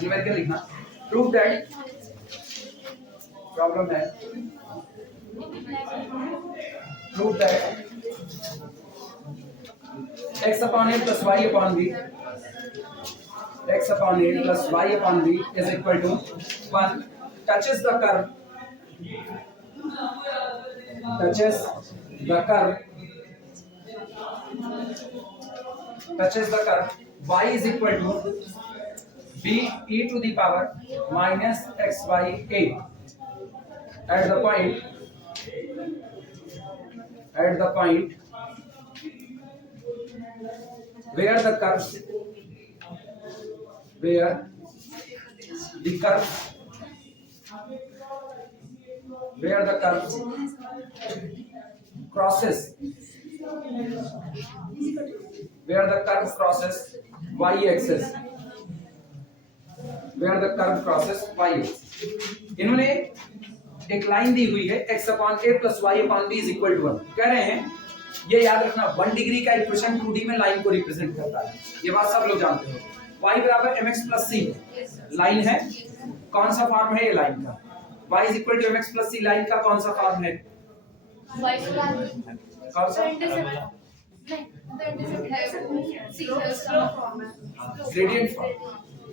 Numerical लिखना। Prove that problem है, prove that x upon a plus y upon b, x upon a plus y upon b is equal to 1 touches the curve, touches the curve, touches the curve y is equal to b e to the power minus x by a at the point where the curve crosses y axis, इन्होंने एक line दी हुई है x upon a plus y upon b is equal to 1। कह रहे हैं ये याद रखना 1 डिग्री का इक्वेशन 2D में लाइन को रिप्रेजेंट करता है, ये बात सब लोग जानते हो। y बराबर mx प्लस c लाइन है, कौन सा फॉर्म है ये लाइन का? y is equal to mx plus c line का कौन सा फॉर्म है? कौन सा? ग्रेडियंट फॉर्म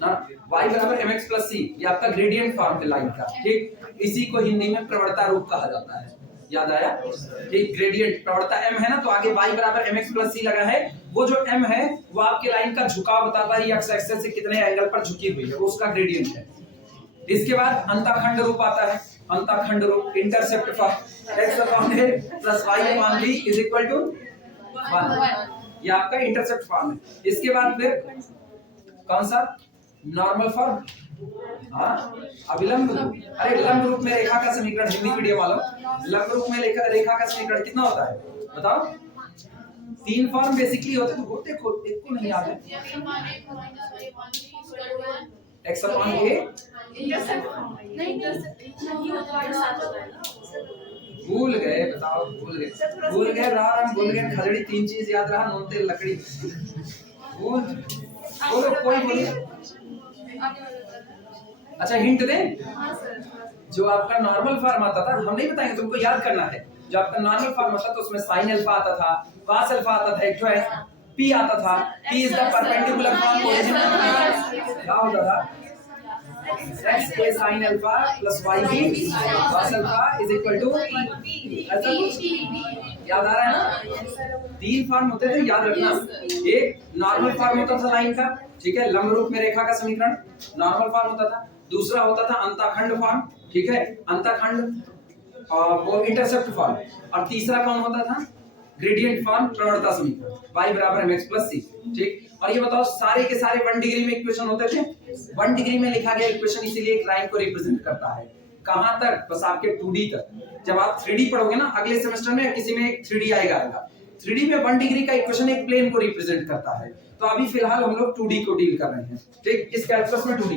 ना, y बराबर mx प्लस c ये आपका ग्रेडियंट फॉर्म है लाइन का, ठीक। इसी को हिंदी में प्रवणता रूप कहा जाता है, याद आया? ठीक, ग्रेडियंट प्रवणता m है ना, तो आगे y बराबर mx प्लस c लगा है, वो जो m है वो आपके लाइन का झुकाव बताता है, x एक्सिस से कितने एंगल पर झुकी हुई है, उसका ग्रेडियंट है। इसके बाद अंतःखंड रूप आता है, अंतःखंड रूप intercept form x upon a plus y upon b is equal to 1, ये आपका इंटरसेप्ट फॉर्म है। इसके बाद फिर कौन सा? नॉर्मल फॉर्म, हाँ अभिलंब रूप। अरे लंब रूप में रेखा का समीकरण, हिंदी वीडियो वालों, लंब रूप में रेखा का समीकरण कितना होता है बताओ? 3 फॉर्म बेसिकली होते हैं, तो देखो एक को नहीं याद है, x अपॉन a भूल गए, बताओ भूल गए राम भूल गए, खजड़ी 3 चीज याद रहा, नून तेल लकड़ी भूल, बोलो कोई बोले। अच्छा हिंट दें, जो आपका नॉर्मल फॉर्म आता था, हम नहीं बताएंगे, तुमको याद करना है। जो आपका नॉर्मल फॉर्म होता तो उसमें साइन अल्फा आता था, कॉस अल्फा आता था, एक है p आता था, p is the perpendicular form original, क्या होता था? x a sin alpha plus y b cos alpha is equal to ऐसा कुछ याद आ रहा है ना? 3 फॉर्म होते थे, याद रखना। एक नॉर्मल फॉर्म होता था लाइन का, ठीक है, लंब रूप में रेखा का समीकरण नॉर्मल फॉर्म होता था। दूसरा होता था अंतःखंड फॉर्म, ठीक है, अंतःखंड वो इंटरसेप्ट फॉर्म। और तीसरा कौन होता था? ग्रेडियंट फॉर्म, प्रवणता समीकरण y बराबर mx प्लस c, ठीक। और ये बताओ सारे के सारे 1 डिग्री में इक्वेशन होते थे, 1 डिग्री में लिखा गया इक्वेशन इसीलिए एक लाइन को रिप्रेजेंट करता है। कहां तक? बस आपके 2D तक। जब आप 3D पढ़ोगे ना अगले सेमेस्टर में, किसी में एक 3D आएगा, 3D में 1 डिग्री का इक्वेशन एक प्लेन को रिप्रेजेंट करता है। तो अभी फिलहाल हम लोग 2D को डील कर रहे हैं, ठीक। इस कैलकुलस में 2D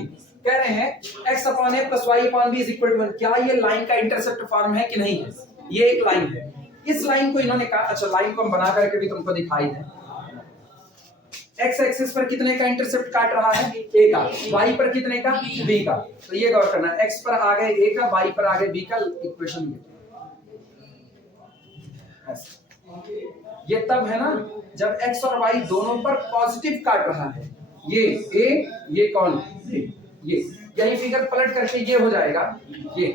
कह रहे हैं x upon a plus y upon b is equal to 1। क्या ये लाइन का इंटरसेप्ट फॉर्म है कि नहीं है? ये एक लाइन है। इस लाइन को इन्होंने कहा, अच्छा लाइन को हम बना करके भी तुमको दिखाई दें। x एक्सिस पर कितने का इंटरसेप्ट काट रहा है? a का। y पर कितने का? b का। तो ये गौर करना, x पर आ गए a का, y पर आ गए b का, इक्वेशन ये तब है ना जब x और y दोनों पर पॉजिटिव काट रहा है। ये a, ये कौन? ये यही फिगर पलट करके ये हो जाएगा, ये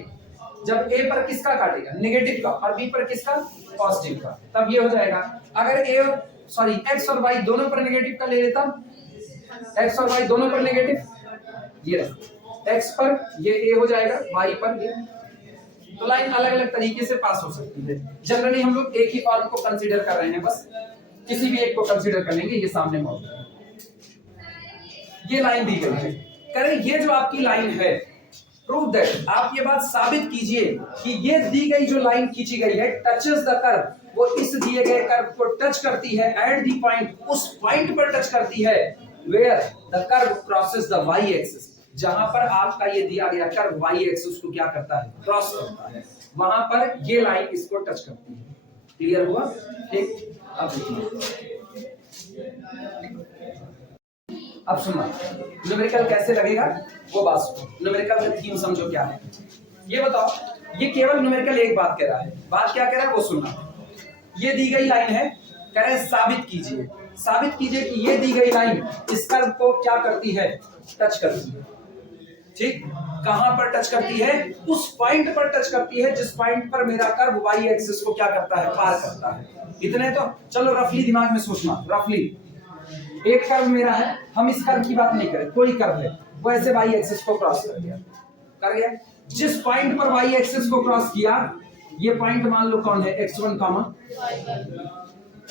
जब a पर किसका काटेगा? नेगेटिव का, और b पर किसका? पॉजिटिव का, तब ये हो जाएगा। अगर x और y दोनों पर नेगेटिव का ले लेता, x और y दोनों पर नेगेटिव, ये x पर ये a हो जाएगा, y पर ये, तो लाइन अलग अलग तरीके से पास हो सकती है। जनरली हम लोग एक ही फॉर्म को कंसीडर कर रहे हैं, बस किसी भी एक को कंसीडर कर लेंगे। ये सामने मौजूद है, ये लाइन दी गई है। करें ये जो आपकी लाइन है, प्रूव दैट, आप ये बात साबित कीजिए कि ये दी गई जो लाइन खींची गई है टचेस द कर्व, वो इस दिए गए कर्व को टच करती है एट द पॉइंट, उस पॉइंट पर टच करती है where the curve crosses the y axis, जहां पर आपका ये दिया गया कर्व y एक्सिस को क्या करता है? क्रॉस करता है, वहां पर ये लाइन इसको टच करती है। क्लियर हुआ? ठीक, अब देखिए अब सुनना, न्यूमेरिकल कैसे लगेगा वो बात सुनो। न्यूमेरिकल का थीम समझो क्या है। ये बताओ, ये केवल न्यूमेरिकल एक बात कह रहा है। बात क्या कह रहा है वो सुनना। ये दी गई लाइन है, कह रहे हैं साबित कीजिए, साबित कीजिए कि ये दी गई लाइन इस कर्व को क्या करती है, टच करती है। ठीक, कहां पर टच करती है? उस पॉइंट पर टच करती है जिस पॉइंट पर मेरा कर्व वाई एक्सिस को क्या करता है, पार करता है। इतने तो चलो रफली दिमाग में सोचना। रफली एक कर्व मेरा है, हम इस कर्व की बात नहीं करें, कोई कर्व है वो ऐसे वाई एक्सिस को क्रॉस कर गया, कर गया। जिस पॉइंट पर वाई एक्सिस को क्रॉस किया, ये पॉइंट मान लो कौन है, x1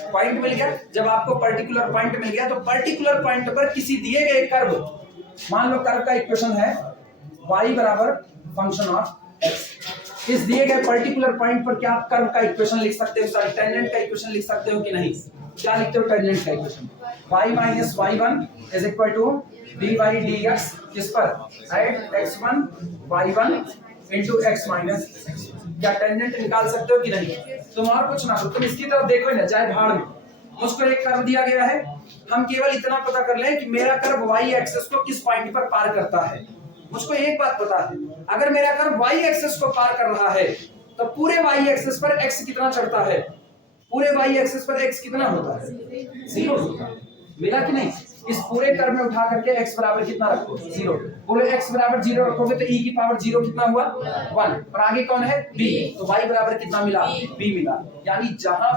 पॉइंट मिल गया। जब आपको पर्टिकुलर पॉइंट मिल गया तो पर्टिकुलर पॉइंट पर किसी दिए गए कर्व, मान लो कर्व का इक्वेशन है y बराबर फंक्शन ऑफ x। इस दिए गए पर्टिकुलर पॉइंट पर क्या आप कर्व का इक्वेशन लिख सकते हो, सॉरी टेंजेंट का इक्वेशन लिख सकते हो कि नहीं? क्या लिखते हो टेंजेंट का equation? y minus y1 is equal to dy dx, किस पर, right, x1 y1 into x minus x। क्या टेंजेंट निकाल सकते हो कि नहीं? तुम और कुछ ना, तुम इसकी तरफ देखो ही ना, जाए भाड़ में। मुझको एक कर्व दिया गया है, हम केवल इतना पता कर लें कि मेरा कर्व y एक्सिस को किस पॉइंट पर पार करता है। मुझको एक बात पता है, अगर मेरा कर्व y एक्सिस को पार कर रहा है तो पूरे y एक्सिस पर x कितना चढ़ता है, पूरे y एक्सिस पर x कितना होता है, 0 होता है। मिला कि नहीं? इस पूरे कर्व में उठा करके x बराबर कितना रखो, 0। बोले x बराबर 0 रखोगे तो e की पावर 0 कितना हुआ, 1। और आगे कौन है, b, तो y बराबर कितना मिला, b मिला। यानी जहां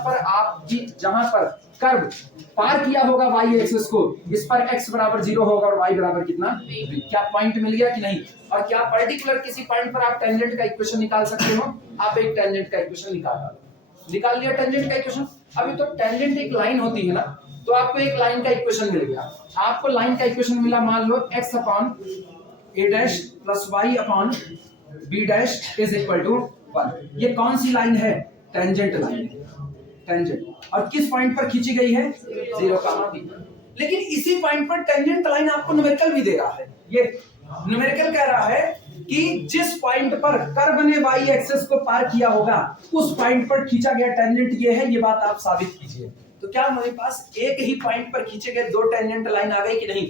पर कर्व पार किया होगा y एक्सिस को, इस पर x बराबर 0 होगा और y बराबर कितना, b। क्या पॉइंट मिल गया कि नहीं? और क्या पर्टिकुलर किसी पॉइंट पर आप टेंजेंट का इक्वेशन निकाल सकते हो? आप एक टेंजेंट का इक्वेशन निकाल लिया टेंजेंट का इक्वेशन। अभी तो टेंजेंट एक लाइन होती है ना, तो आपको एक लाइन का इक्वेशन मिल गया। आपको लाइन का इक्वेशन मिला, मान लो x upon a dash plus y upon b dash is equal to 1। ये कौन सी लाइन है? Tangent line, tangent. और किस पॉइंट पर खींची गई है, 0, b। लेकिन इसी पॉइंट पर टेंजेंट लाइन आपको न्यूमेरिकल भी दे रहा है। ये न्यूमेरिकल कह रहा है कि जिस पॉइंट पर कर्व ने y एक्सिस को पार किया होगा उस पॉइंट पर खींचा गया टेंजेंट ये है, ये बात आप साबित कीजिए। तो क्या हमारे पास एक ही पॉइंट पर खींचे गए दो टेंजेंट लाइन आ गई कि नहीं?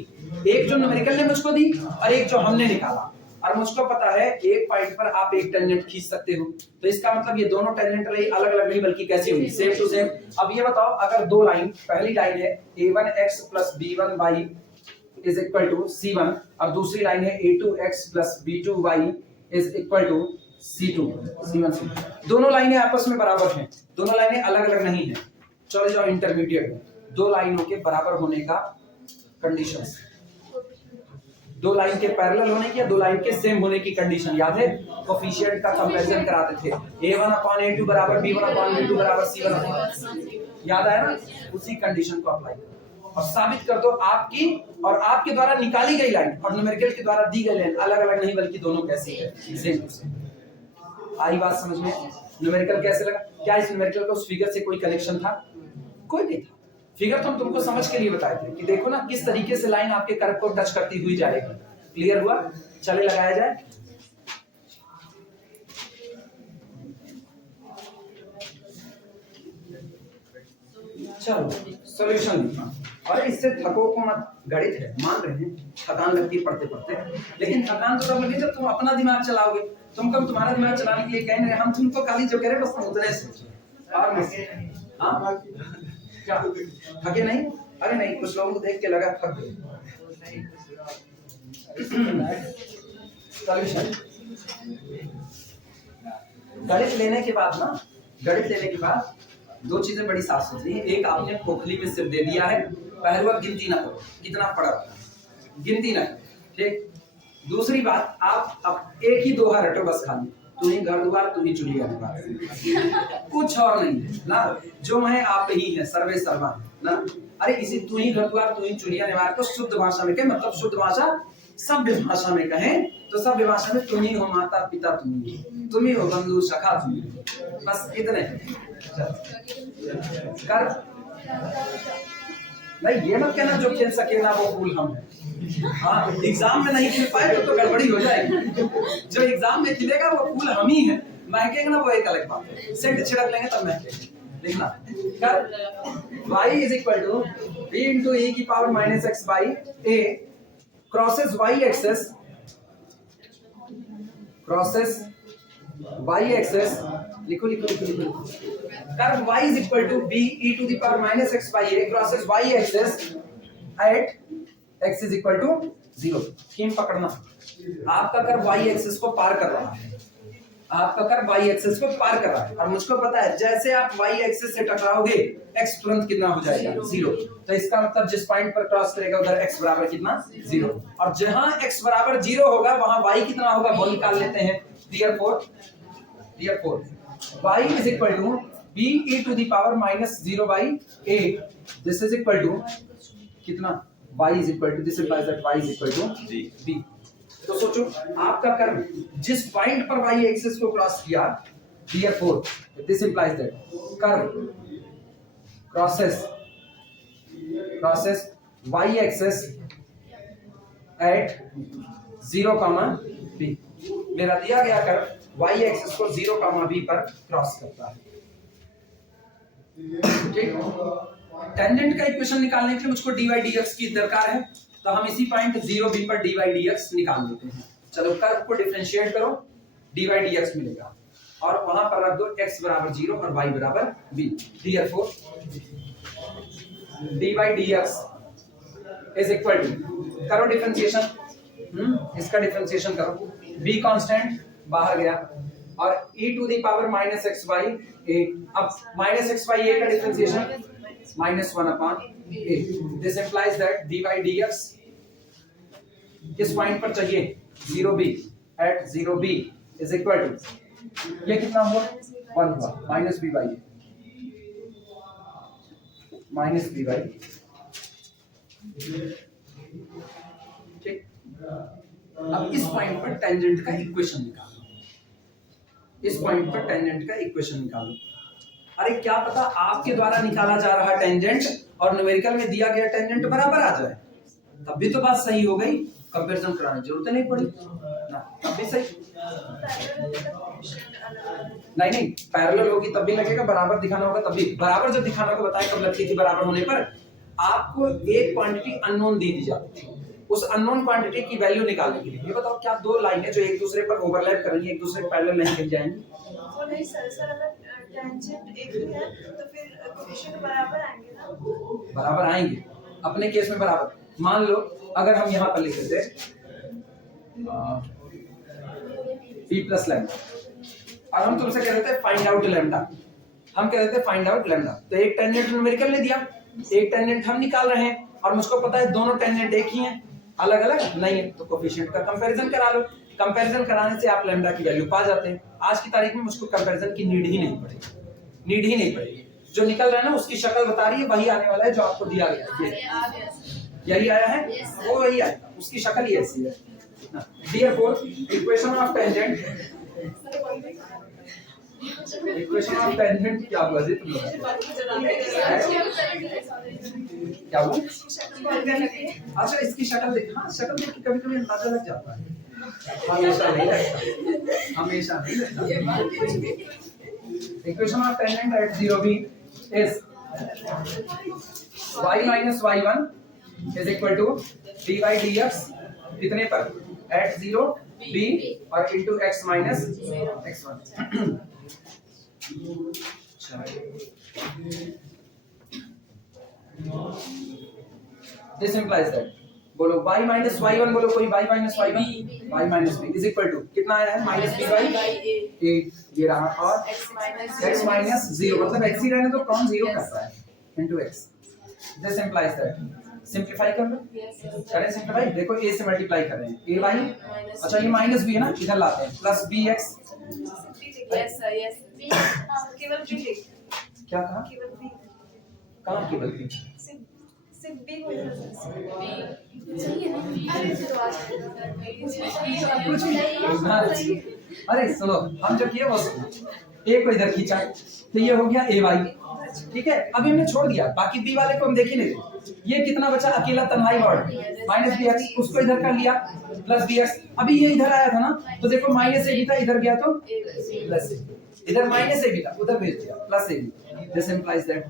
एक जो न्यूमेरिकल ने मुझको दी और एक जो हमने निकाला। और मुझको पता है एक पॉइंट पर आप एक टेंजेंट खींच सकते हो, तो इसका मतलब ये दोनों टेंजेंट लाइन अलग अलग नहीं बल्कि कैसी होंगी, सेम टू सेम। अब ये बताओ, अगर दो लाइन, पहली लाइन है a1x plus b1y is equal to c1 और दूसरी लाइन है a2x plus b2y is equal to c1 c। दोनों लाइनें आपस में बराबर हैं, दोनों लाइनें अलग अलग नहीं है। चलो जाओ इंटरमीडिएट में, दो लाइनों के बराबर होने का कंडीशंस, दो लाइन के पैरेलल होने की या दो लाइन के सेम होने की कंडीशन याद है? कोफिशिएंट का कंपैरिजन कराते थे, a1/a2 बराबर b1/b2 बराबर c1। याद आया ना? उसी कंडीशन को अप्लाई करो और साबित कर दो आपकी और आपके द्वारा निकाली गई लाइन और न्यूमेरिकल के द्वारा दी गई लाइन अलग अलग नहीं बल्कि दोनों कैसी है, सेम टू सेम। आई बात समझ में? न्यूमेरिकल कैसे लगा? क्या इस न्यूमेरिकल का उस फिगर से कोई कनेक्शन था? कोई नहीं था। फिगर तो हम तुमको समझ के लिए बताए थे कि देखो ना किस तरीके से लाइन आपके कर्व को टच करती हुई जाएगी। क्लियर हुआ? चले लगाया जाए। चलो सॉल्यूशन लिखना, और इससे थको को मत, गणित है मान रहे हैं, थकान लगती है पढ़ते पढ़ते, लेकिन थकान तो तब लगे जब तुम अपना दिमाग चलाओगे। तुम कब तुम्हारा दिमाग चलाने के लिए कह रहे हैं, हम तुमको खाली जो कह रहे हैं बस तुम उतने सोचो और हाँ क्या थके नहीं? अरे नहीं, कुछ लोगों को देख के लगा थक गए। सॉल्यूशन गणित लेने के बाद ना, गणित लेने के बाद दो चीजें बड़ी साफ सुथरी हैं। एक, आपने खोखली में सिर दे दिया है, पहलुआ गिनती ना करो कितना पड़ा, गिनती ना करो, ठीक। दूसरी बात, आप अब एक ही दोहा रटो बस, खाली तू ही घर द्वार तू ही चुलिया निवार, कुछ और नहीं है ना। जो है आप ही है, सर्वे सर्वा ना। अरे इसी तू ही घर द्वार तू ही चुलिया निवार को शुद्ध भाषा में कहें, मतलब शुद्ध भाषा सभ्य भाषा में कहें तो सभ्य भाषा में तुम ही हो माता पिता, तुम ही हो बंधु सखा, तुम ही, बस इतने कर। नहीं ये मत कहना जो खेल सके ना वो फूल हम है। हाँ, एग्जाम में नहीं खेल पाए तो गड़बड़ी हो जाएगी। जो एग्जाम में खिलेगा वो फूल हम ही है, महकेगा ना वो एक अलग बात है। सेंट छिड़क लेंगे तब महकेगा। देखना कर y is equal to b into e की power minus x by a crosses y axis लिखो लिखो लिखो लिखो curve y is equal to b e to the power minus x by a crosses y axis at x is equal to 0। Theme पकड़ना, आपका curve y axis को पार कर रहा है, आपका कर्व y एक्सिस को पार कर रहा है और मुझको पता है जैसे आप y एक्सिस से टकराओगे x तुरंत कितना हो जाएगा 0। तो इसका मतलब जिस पॉइंट पर क्रॉस करेगा उधर x बराबर कितना 0 और जहां x बराबर 0 होगा वहां y कितना होगा वो निकाल लेते हैं। therefore y is equal to b e to the power minus 0 by a this is equal to कितना y is equal to this implies that y is equal to b। तो सोचो आपका कर्व जिस पॉइंट पर y axis को cross किया therefore this implies that curve crosses y axis at 0, b। मेरा दिया गया कर्व y एक्सिस को 0, b पर क्रॉस करता है। ठीक, टेंजेंट का इक्वेशन निकालने के लिए मुझको dy dx की दरकार है, तो हम इसी पॉइंट 0b पर dy dx निकाल लेते हैं। चलो कर्व को डिफरेंशिएट करो, dy dx मिलेगा और वहां पर रख दो x बराबर 0 और y बराबर b। therefore dy dx is equal to, करो डिफरेंशिएशन, इसका डिफरेंशिएशन करो, b कांस्टेंट बाहर गया और e to the power minus x by a. अब माइनस एक्स बाई ए का differentiation minus 1 upon a. This implies that dy dx किस point पर चाहिए 0b eight 0b is equal to ये कितना हुआ 1 हुआ माइनस b बाई ठीक। अब इस पॉइंट पर टेंजेंट का इक्वेशन निकालो, इस पॉइंट पर टेंजेंट का इक्वेशन निकालो। अरे क्या पता आपके द्वारा निकाला जा रहा टेंजेंट और न्यूमेरिकल में दिया गया टेंजेंट बराबर आ जाए, तब भी तो बात सही हो गई, कंपैरिजन कराने की जरूरत नहीं पड़ी ना, तब भी सही। नहीं पैरेलल होगी तब भी लगेगा, बराबर दिखाना होगा तब भी। बराबर जब दिखाना को बताएं कब लगती थी बराबर होने पर, आपको एक क्वांटिटी अननोन दी जाती थी, उस अननोन क्वांटिटी की वैल्यू निकालने के लिए। ये बताओ क्या दो लाइनें जो एक दूसरे पर ओवरलैप करेंगी, एक दूसरे के पैरेलल नहीं मिल जाएंगी? वो नहीं सर अगर टेंजेंट एक ही है तो फिर कोएफिशिएंट बराबर आएंगे ना? बराबर आएंगे, अपने केस में बराबर। मान लो अगर हम यहाँ पर लिख देते p प्लस लैम्डा और हम तुमसे कह देते फाइंड आउट लैम्डा, हम कह देते फाइंड आउट लैम्डा, तो एक टेंजेंट न्यूमेरिकल ने दिया, एक टेंजेंट हम निकाल रहे हैं और मुझको पता है दोनों टेंजेंट एक ही हैं, अलग अलग नहीं है, तो कोएफिशिएंट का कंपैरिजन करा लो। कंपैरिजन कराने से आप लैम्डा की वैल्यू पा जाते हैं। आज की तारीख में मुझको कंपैरिजन की नीड ही नहीं पड़ेगी, जो निकल रहा है ना उसकी शक्ल बता रही है, वही आने वाला है जो आपको दिया गया है। यही आया है, वो वही आएगा, उसकी शक्ल ही ऐसी है। Therefore, इक्वेशन ऑफ टेंजेंट क्या हुआ जी तुम लोग? क्या हुआ? अच्छा इसकी शक्ल देख, हाँ शक्ल देख के कभी-कभी अंदाजा लग जाता है, हमेशा नहीं लगता। Equation of tangent at 0b is y minus y1 is equal to dy dx कितने पर at 0b और into x minus x1। This implies that बोलो y minus y1, बोलो कोई y minus b is equal to कितना आया है minus b by a ये रहा, और x minus 0 मतलब x ही रहने तो कौन 0 करता है into x। This implies that simplify कर लो, करें सिंपलीफाई, देखो a से मल्टीप्लाई कर रहे हैं a बाई, अच्छा ये माइनस b है ना, इधर लाते हैं प्लस bx। केवल b क्या कहा? कहाँ केवल b? सिर्फ b को अरे सुनो, हम जो किए वो a को इधर खींचा तो ये हो गया a बाई, ठीक है। अभी हमने छोड़ दिया, बाकी b वाले को हम देख ही नहीं थे। ये कितना बचा अकेला तन्हाई वर्ड माइनस bx, उसको इधर कर लिया प्लस bx। अभी ये इधर आया था ना, तो देखो माइनस a भी था, इधर गया तो प्लस a, इधर माइनस a भी था उधर भेज दिया plus a। This implies that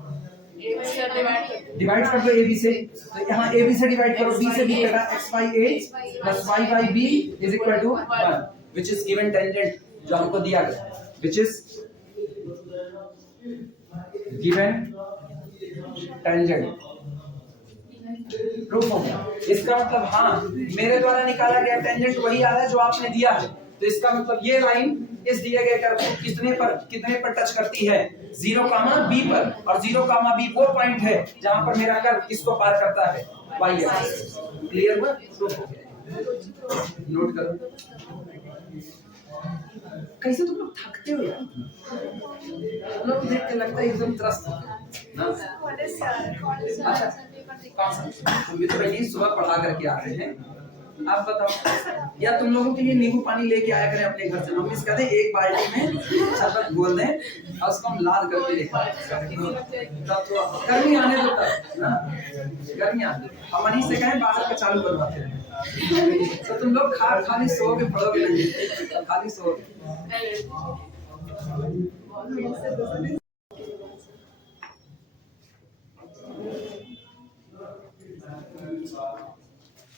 divide कर दो AB से, तो यहाँ AB से डिवाइड करो, B से B कटा, x by a plus y by b is equal to 1, which is given tangent जो हमको दिया गया, which is given tangent। Proof हो गया। इसका मतलब हाँ, मेरे द्वारा निकाला गया टेंजेंट वही आ रहा है जो आपने दिया है, तो इसका मतलब ये लाइन इस दिए गए कर्व को कितने पर टच करती है, 0, b पर, और 0, b वो पॉइंट है जहां पर मेरा कर्व किसको पार करता है, y एक्सिस। क्लियर हुआ? प्रूफ हो गया। नोट करो। कैसे तुम लोग थकते हो यार, तुम लोग देख के लगता है एकदम त्रस्त ना। अच्छा कौन सा, हम भी तो पहले सुबह पढ़ा करके आ रहे हैं, आप बताओ। या तुम लोगों के लिए नींबू पानी लेके आया करें अपने घर से, मम्मी से कहते एक बाल्टी में शरबत घोल दें और उसको हम लाद करके लेकर तब तो गर्मी आने दो तब ना, गर्मी आने। हम मनीष से कहें बाहर का चालू करवाते हैं, तो तुम लोग खाली सोओगे, पढ़ोगे नहीं, खाली सोओगे।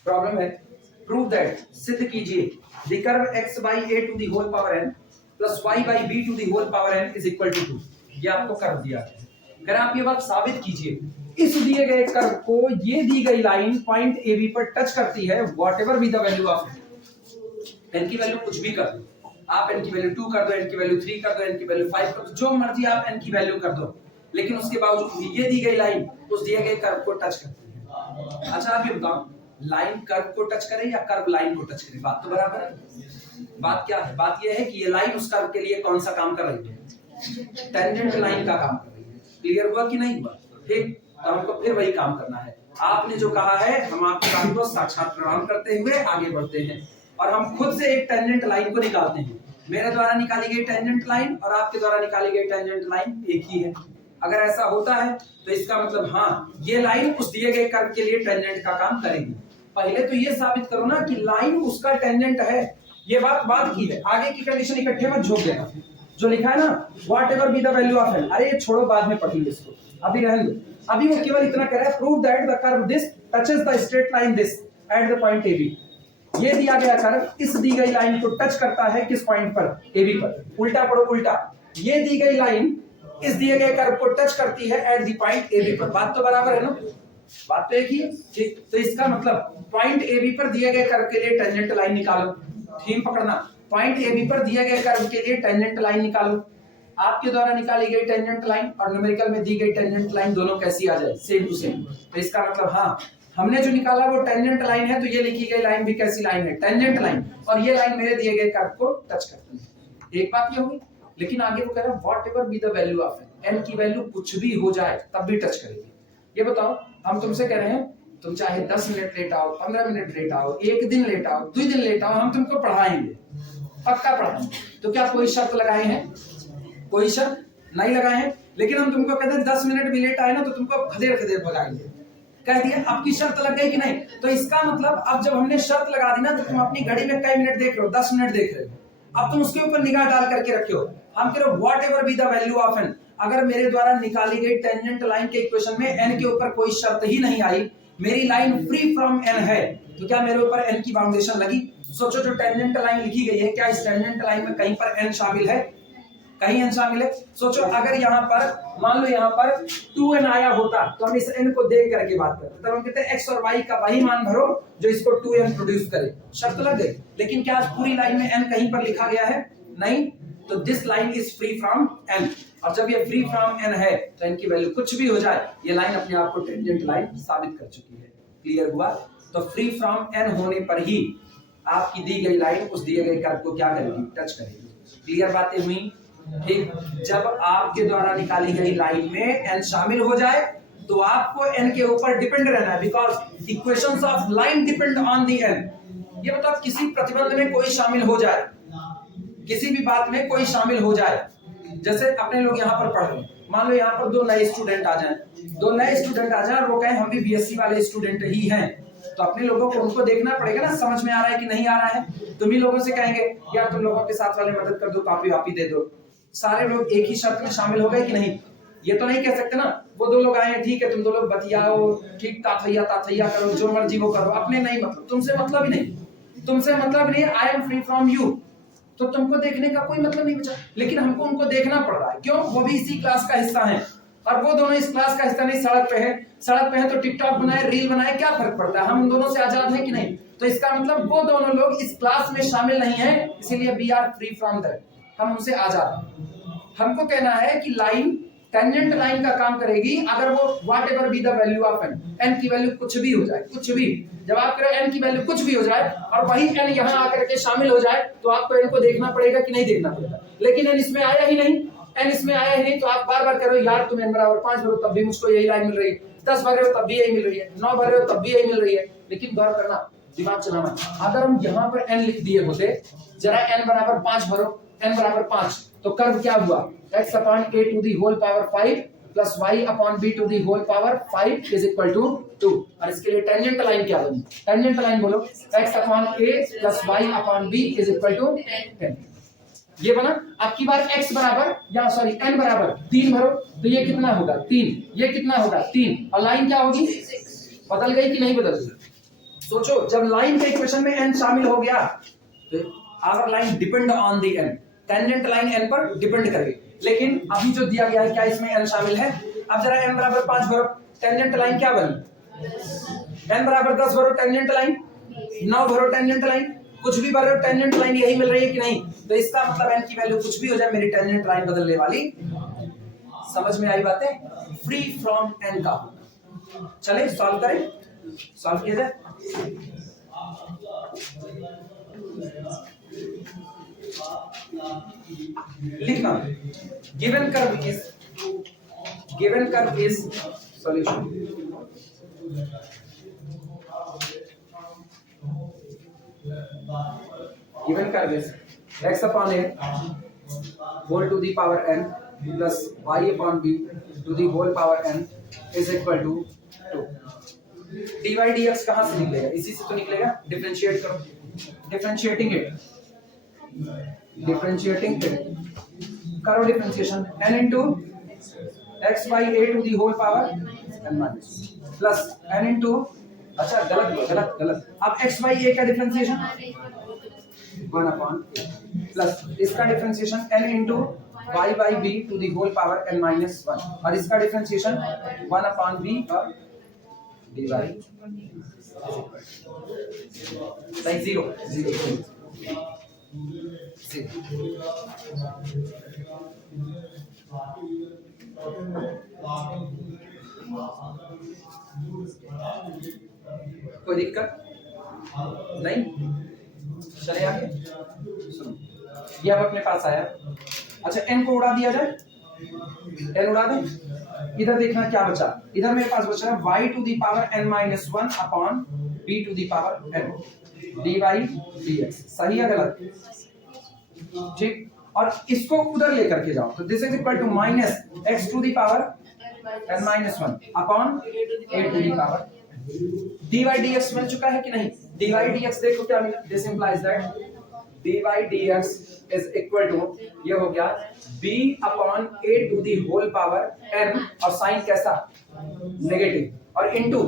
प्रॉब्लम है, प्रूव दैट, सिद्ध कीजिए, the curve x by a to the whole power n plus y by b to the whole power n is equal to 2। ये आपको कर्व दिया है, अगर आप ये बात साबित कीजिए, इस दिए गए कर्व को ये दी गई लाइन पॉइंट AB पर टच करती है, whatever B the value of n की वैल्यू कुछ भी कर दो, आप n की वैल्यू 2 कर दो, n की वैल्यू 3 कर दो, n की वैल्यू 5 कर दो, जो मर्जी आप n की वैल्यू कर दो, लेकिन उसके बावजूद ये दी गई लाइन उस दिए गए कर्व को टच करती है। अच्छा आप ये बताओ, लाइन कर्व को टच करे या कर्व लाइन को टच करे, बात तो बराबर है। बात क्या है, बात यह है कि ये लाइन उस कर्व के लिए कौन सा काम कर रही है, टेंजेंट लाइन का काम कर रही है। क्लियर हुआ कि नहीं हुआ? ठीक, तो हमको फिर वही काम करना है। आपने जो कहा है हम आपके काम को साक्षात प्रणाम करते हुए आगे बढ़ते हैं, और हम खुद से एक टेंजेंट लाइन को निकालते हैं। मेरे द्वारा निकाली गई टेंजेंट लाइन और आपके द्वारा निकाली गई टेंजेंट लाइन एक ही है। अगर ऐसा होता है तो इसका मतलब हाँ, ये लाइन उस दिए गए कर्व के लिए टेंजेंट का काम करेगी। पहले तो ये साबित करो ना कि लाइन उसका टेंजेंट है, ये बात बाद की है, आगे की कंडीशन इकट्ठे मत झोंक देना। जो लिखा है ना, whatever B the value of n, अरे ये छोड़ो, बाद में पढ़ेंगे इसको, अभी रहने दो। अभी वो केवल इतना कह रहा है, prove that the curve this touches the straight line this eight the point AB। ये दिया गया कर्व इस दी गई लाइन को टच करता है किस पॉइंट पर, AB पर। उल्टा पढ़ो, उल्टा, ये दी गई लाइन इस दिए गए कर्व को टच करती है एट द पॉइंट AB पर। बात तो बराबर है ना, बात तो एक ही है। ठीक, तो इसका मतलब पॉइंट AB पर दिए गए कर्व के लिए टेंजेंट लाइन निकालो। थीम पकड़ना, पॉइंट AB पर दिए गए कर्व के लिए टेंजेंट लाइन निकालो। आपके द्वारा निकाली गई टेंजेंट लाइन और न्यूमेरिकल में दी गई टेंजेंट लाइन दोनों कैसी आ जाए, सेम टू सेम। तो इसका मतलब हाँ, हमने जो निकाला वो टेंजेंट लाइन है, तो ये लिखी गई लाइन भी कैसी लाइन है, टेंजेंट लाइन, और ये लाइन मेरे दिए गए कर्व को टच करती है। एक बात ये होगी, लेकिन आगे वो कह रहा है whatever B the value of n की वैल्यू कुछ भी हो जाए तब भी टच करेगी। ये बताओ, हम तुमसे कह रहे हैं तुम चाहे 10 मिनट लेट आओ, 15 मिनट लेट आओ, 1 दिन लेट आओ, 2 दिन लेट आओ, हम तुमको पढ़ाएंगे, पक्का पढ़ाएंगे। तो क्या कोई शर्त लगाए हैं? कोई शर्त नहीं लगाए हैं, लेकिन हम तुमको कहते हैं 10 मिनट भी लेट आए ना तो तुमको खदेड़ खदेड़ भगाएंगे। कह दिया, आपकी शर्त लग गई कि नहीं? तो इसका मतलब अब जब हमने शर्त लगा दी ना, तो तुम अपनी घड़ी में कई मिनट देख रहे हो, 10 मिनट देख रहे हो, अब तुम उसके ऊपर निगाह डाल करके रखे हो। हम कह रहे हो whatever B the value of n, अगर मेरे द्वारा निकाली गई टेंजेंट लाइन के इक्वेशन में n के ऊपर कोई शर्त ही नहीं आई, मेरी लाइन फ्री फ्रॉम n है, तो क्या मेरे ऊपर n की बाउंडेशन लगी? सोचो, जो टेंजेंट लाइन लिखी गई है, क्या इस टेंजेंट लाइन में कहीं पर n शामिल है? कहीं n शामिल है? सोचो, अगर यहाँ पर मान लो यहाँ पर 2n आया होता तो हम इस n को देख करके बात करते, तब हम कहते हैं x और y का वही मान भरो जो इसको 2n प्रोड्यूस करे। शर्त लग गई। लेकिन क्या पूरी लाइन में n कहीं पर लिखा गया है? नहीं। तो this line is free from n, और जब ये फ्री फ्रॉम n है तो n की वैल्यू कुछ भी हो जाए, ये लाइन अपने आप को टेंजेंट लाइन साबित कर चुकी है। क्लियर हुआ? तो फ्री फ्रॉम n होने पर ही आपकी दी गई लाइन उस दिए गए कर्व को क्या करेगी? टच करेगी। क्लियर बातें हुई? ठीक, जब आपके द्वारा निकाली गई लाइन में n शामिल हो जाए तो आपको n के ऊपर डिपेंड रहना है, because equations of line depend on the n। ये बताओ, किसी प्रतिबंध में कोई शामिल हो जाए, किसी भी बात में कोई शामिल हो जाए, जैसे अपने लोग यहाँ पर पढ़ रहे हैं, मान लो यहाँ पर 2 नए स्टूडेंट आ जाएं, 2 नए स्टूडेंट आ जाएं और वो कहें हम भी बीएससी वाले स्टूडेंट ही हैं, तो अपने लोगों को उनको देखना पड़ेगा ना, समझ में आ रहा है कि नहीं आ रहा है। तुम ही लोगों से कहेंगे यार तुम लोगों के साथ वाले मदद कर दो, कॉपी वापी दे दो। सारे लोग एक ही शर्त में शामिल हो गए कि नहीं? ये तो नहीं कह सकते ना वो दो लोग आए हैं, ठीक है तुम दो लोग बतियाओ, ठीक ताथैया ताथैया करो, जो मर्जी वो करो, अपने नहीं मतलब, तुमसे मतलब ही नहीं, तुमसे मतलब नहीं है, I am free from you, तो तुमको देखने का कोई मतलब नहीं बचा। लेकिन हमको उनको देखना पड़ रहा है, क्यों? वो भी इसी क्लास का हिस्सा है और वो दोनों इस क्लास का हिस्सा नहीं, सड़क पे है, सड़क पे है तो टिकटॉक बनाए, रील बनाए, क्या फर्क पड़ता है? हम उन दोनों से आजाद हैं कि नहीं? तो इसका मतलब वो दोनों लोग इस क्लास में शामिल नहीं है, इसीलिए we are free from that, हम उनसे आजाद हैं। हमको कहना है कि लाइन टेंजेंट लाइन का काम करेगी अगर वो whatever be the value of n, n की वैल्यू कुछ भी हो जाए, कुछ भी, जब आप करें एन की वैल्यू कुछ भी हो जाए और वही एन यहाँ आकर के शामिल हो जाए, तो आपको एन को देखना पड़ेगा कि नहीं देखना पड़ेगा। लेकिन एन इसमें आया ही नहीं, एन इसमें आया ही नहीं, तो आप बार बार कह रहे हो यार तुम एन बराबर 5 भरो तब भी मुझको यही लाइन मिल रही है, 10 भर रहे हो तब भी यही मिल रही है, 9 भर रहे हो तब भी यही मिल रही है। लेकिन गौर करना, दिमाग चलाना, अगर हम यहाँ पर एन लिख दिए होते, जरा एन बराबर 5 भरो, एन बराबर 5, तो कर्व क्या हुआ? x upon a to the whole power 5 plus y upon b to the whole power 5 is equal to 2। और इसके लिए टेंजेंट लाइन क्या बनी? टेंजेंट लाइन बोलो, x upon a plus y upon b is equal to 10। ये बना। आपकी बार x बराबर या सॉरी n बराबर 3 भरो, तो ये कितना होगा? 3। ये कितना होगा? 3। और लाइन क्या होगी? बदल गई कि नहीं बदल गई? सोचो, जब लाइन के इक्वेशन में n शामिल हो गया तो our line depend on the n, tangent line n पर डिपेंड करेगी। लेकिन अभी जो दिया गया है क्या इसमें n शामिल है? अब जरा n बराबर 5 भरो, टेंजेंट लाइन क्या बनी? n बराबर 10 भरो, टेंजेंट लाइन 9 भरो, टेंजेंट लाइन कुछ भी भरो, टेंजेंट लाइन यही मिल रही है कि नहीं? तो इसका मतलब n की वैल्यू कुछ भी हो जाए, मेरी टेंजेंट लाइन बदलने वाली। समझ में आई बातें? फ्री फ्रॉम n का। चले सॉल्व करें, सॉल्व किया जाए। लिखना, given curve is solution. Given curve is x upon a whole to the power n plus y upon b to the whole power n is equal to 2। dy dx कहां से निकलेगा? इसी से तो निकलेगा। डिफरेंशिएट करो, डिफरेंशिएटिंग इट करो, differentiation n into x by a to the whole power n minus plus n into, अच्छा गलत, अब x बाई a का डिफरेंशिएशन 1 अपॉन प्लस इसका differentiation n into y by b to the whole power n minus 1 और इसका differentiation 1 upon b और dy like 0। कोई दिक्कत नहीं? चले आगे, सुनो, ये अब अपने पास आया। अच्छा n को उड़ा दिया जाए, n उड़ा दें। इधर देखना क्या बचा, इधर मेरे पास बचा y to the power n minus 1 upon b to the power n dy dx। सही है गलत? ठीक। और इसको उधर लेकर के जाओ, तो this is equal to minus x to the power n minus 1 upon a to the power. dy dx मिल चुका है कि नहीं? dy dx देखो क्या मिला, this implies that dy dx is equal to, ये हो गया b upon a to the whole power n और साइन कैसा? नेगेटिव, और इनटू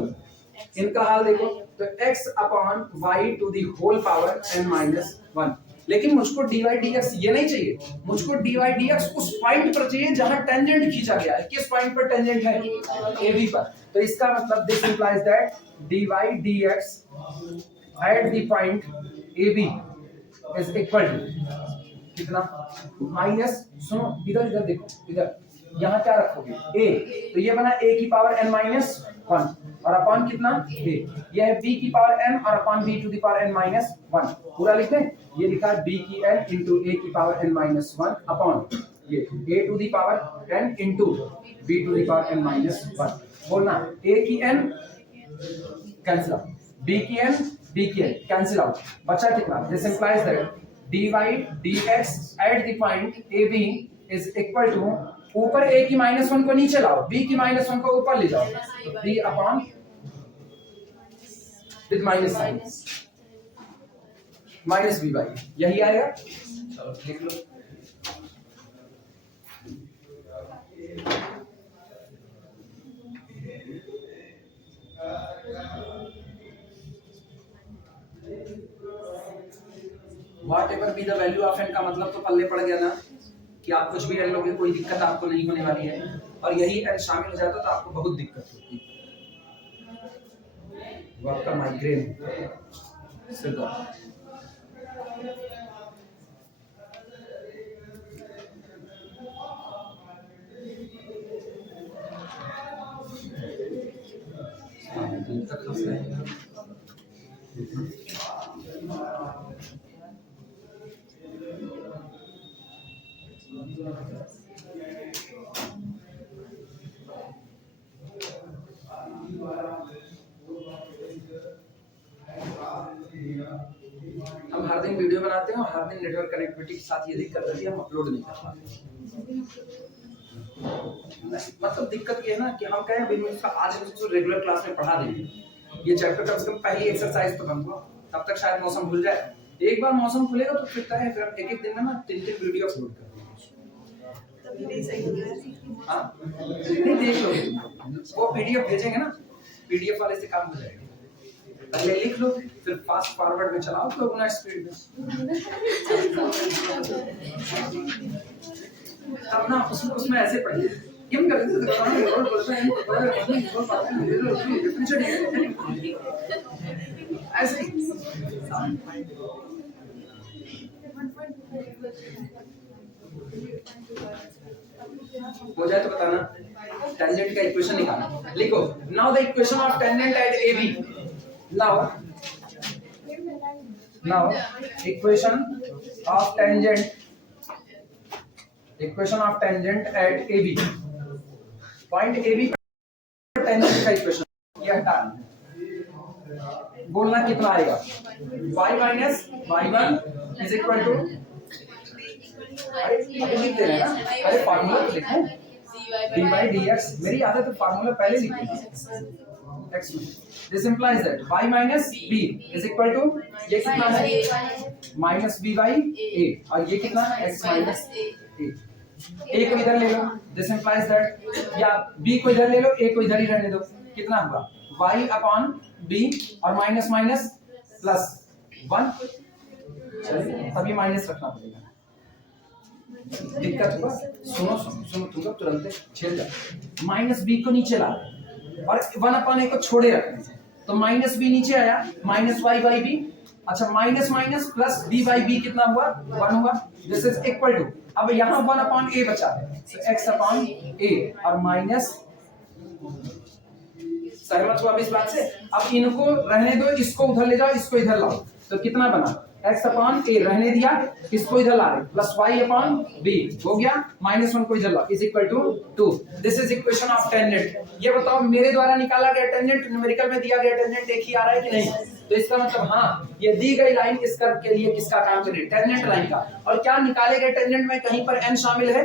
इनका हाल देखो, तो x upon y to the whole power n minus 1। लेकिन मुझको dy dx ये नहीं चाहिए, मुझको dy dx उस पॉइंट पर चाहिए जहां टेंजेंट खींचा गया है। किस पॉइंट पर टेंजेंट है? AB पर। तो इसका मतलब this implies that dy dx at the point AB is equal to कितना? माइनस, सुनो इधर देखो, इधर यहाँ क्या रखोगे? a, तो ये बना a की पावर n माइनस 1 और अपॉन कितना? a। ये है b की पावर n और upon b to the power n minus 1। पूरा लिख दें, ये लिखा है b की n इंटू a की पावर n माइनस 1 अपॉन ये a to the power n into b to the power n minus 1। बोलना a की n कैंसिल आउट, b की n कैंसिल आउट, बचा कितना? This implies that dy dx at the point AB is equal to, ऊपर a की minus 1 को नीचे लाओ, b की माइनस 1 को ऊपर ले जाओ, तो b upon with minus sign minus b by, यही आएगा। चलो लिख लो। whatever be the value of n का मतलब तो पल्ले पड़ गया ना कि आप कुछ भी n लोगे कोई दिक्कत आपको नहीं होने वाली है, और यही n शामिल हो जाता तो आपको बहुत दिक्कत होती। वो आपका माइग्रेन सिर दर्द। हम हर दिन वीडियो बनाते हैं और हर दिन नेटवर्क कनेक्टिविटी के साथ ये दिक्कत रहती है, हम अपलोड नहीं कर पाते। मतलब दिक्कत ये है ना कि हम कहें अभी इसका आज हम इसको रेगुलर क्लास में पढ़ा देंगे, ये चैप्टर कम से कम पहली एक्सरसाइज तो बन गया, तब तक शायद मौसम खुल जाए। एक बार मौसम खुलेगा तो फिर कहें फिर एक एक दिन में ना 3-3 वीडियो अपलोड कर देंगे। हाँ नहीं देख लो, वो पीडीएफ भेजेंगे ना, पीडीएफ वाले से काम हो जाएगा। पहले लिख लो फिर फास्ट फॉरवर्ड में चलाओ तो उतना स्पीड में, तब ना उसमें ऐसे पढ़िए क्यों कर रहे थे ऐसे ही। हो जाए तो बताना। टेंजेंट का इक्वेशन निकालना, लिखो now the equation of tangent at AB। now equation of tangent at AB, point AB पर टेंजेंट का इक्वेशन ये हटा बोलना कितना आएगा, y minus y1 is equal to, अरे लिख दे रहे हैं ना, अरे फार्मूला तो लिखो dy by dx, मेरी आदत है फार्मूला पहले लिखो x में। This implies that y minus b is equal to, ये कितना है माइनस b by a, और ये कितना x minus a, a को इधर ले लो। This implies that, या b को इधर ले लो, a को इधर ही रहने दो, कितना हुआ y upon b, और माइनस माइनस प्लस 1, चलिए तभी माइनस रखना पड़ेगा। दिक्कत हुआ, सुनो सुनो सुनो तुम लोग तुरंत छेड़ जाओ। माइनस b को नीचे ला और 1 अपॉन a को छोड़े रखने से, तो माइनस b नीचे आया, माइनस y बाई b, अच्छा minus minus plus b by b कितना हुआ 1 हुआ, दिस इज इक्वल टू, अब यहाँ 1 अपॉन a बचा है, so x अपॉन a और माइनस, सहमत हुआ इस बात से। अब इनको रहने दो, इसको उधर ले जाओ, इसको इधर लाओ, तो कितना बना x अपॉन a रहने दिया, इसको इधर ला रहे, प्लस y अपॉन b हो गया, माइनस 1 को इधर लाओ, is equal to 2। This is equation of tangent. ये बताओ मेरे द्वारा निकाला गया टेंजेंट न्यूमेरिकल में दिया गया टेंजेंट एक ही आ रहा है कि नहीं, तो इसका मतलब हाँ ये दी गई लाइन इस कर्व के लिए किसका काम कर रही है, टेंजेंट लाइन का। और क्या निकाले गए टेंजेंट में कहीं पर n शामिल है,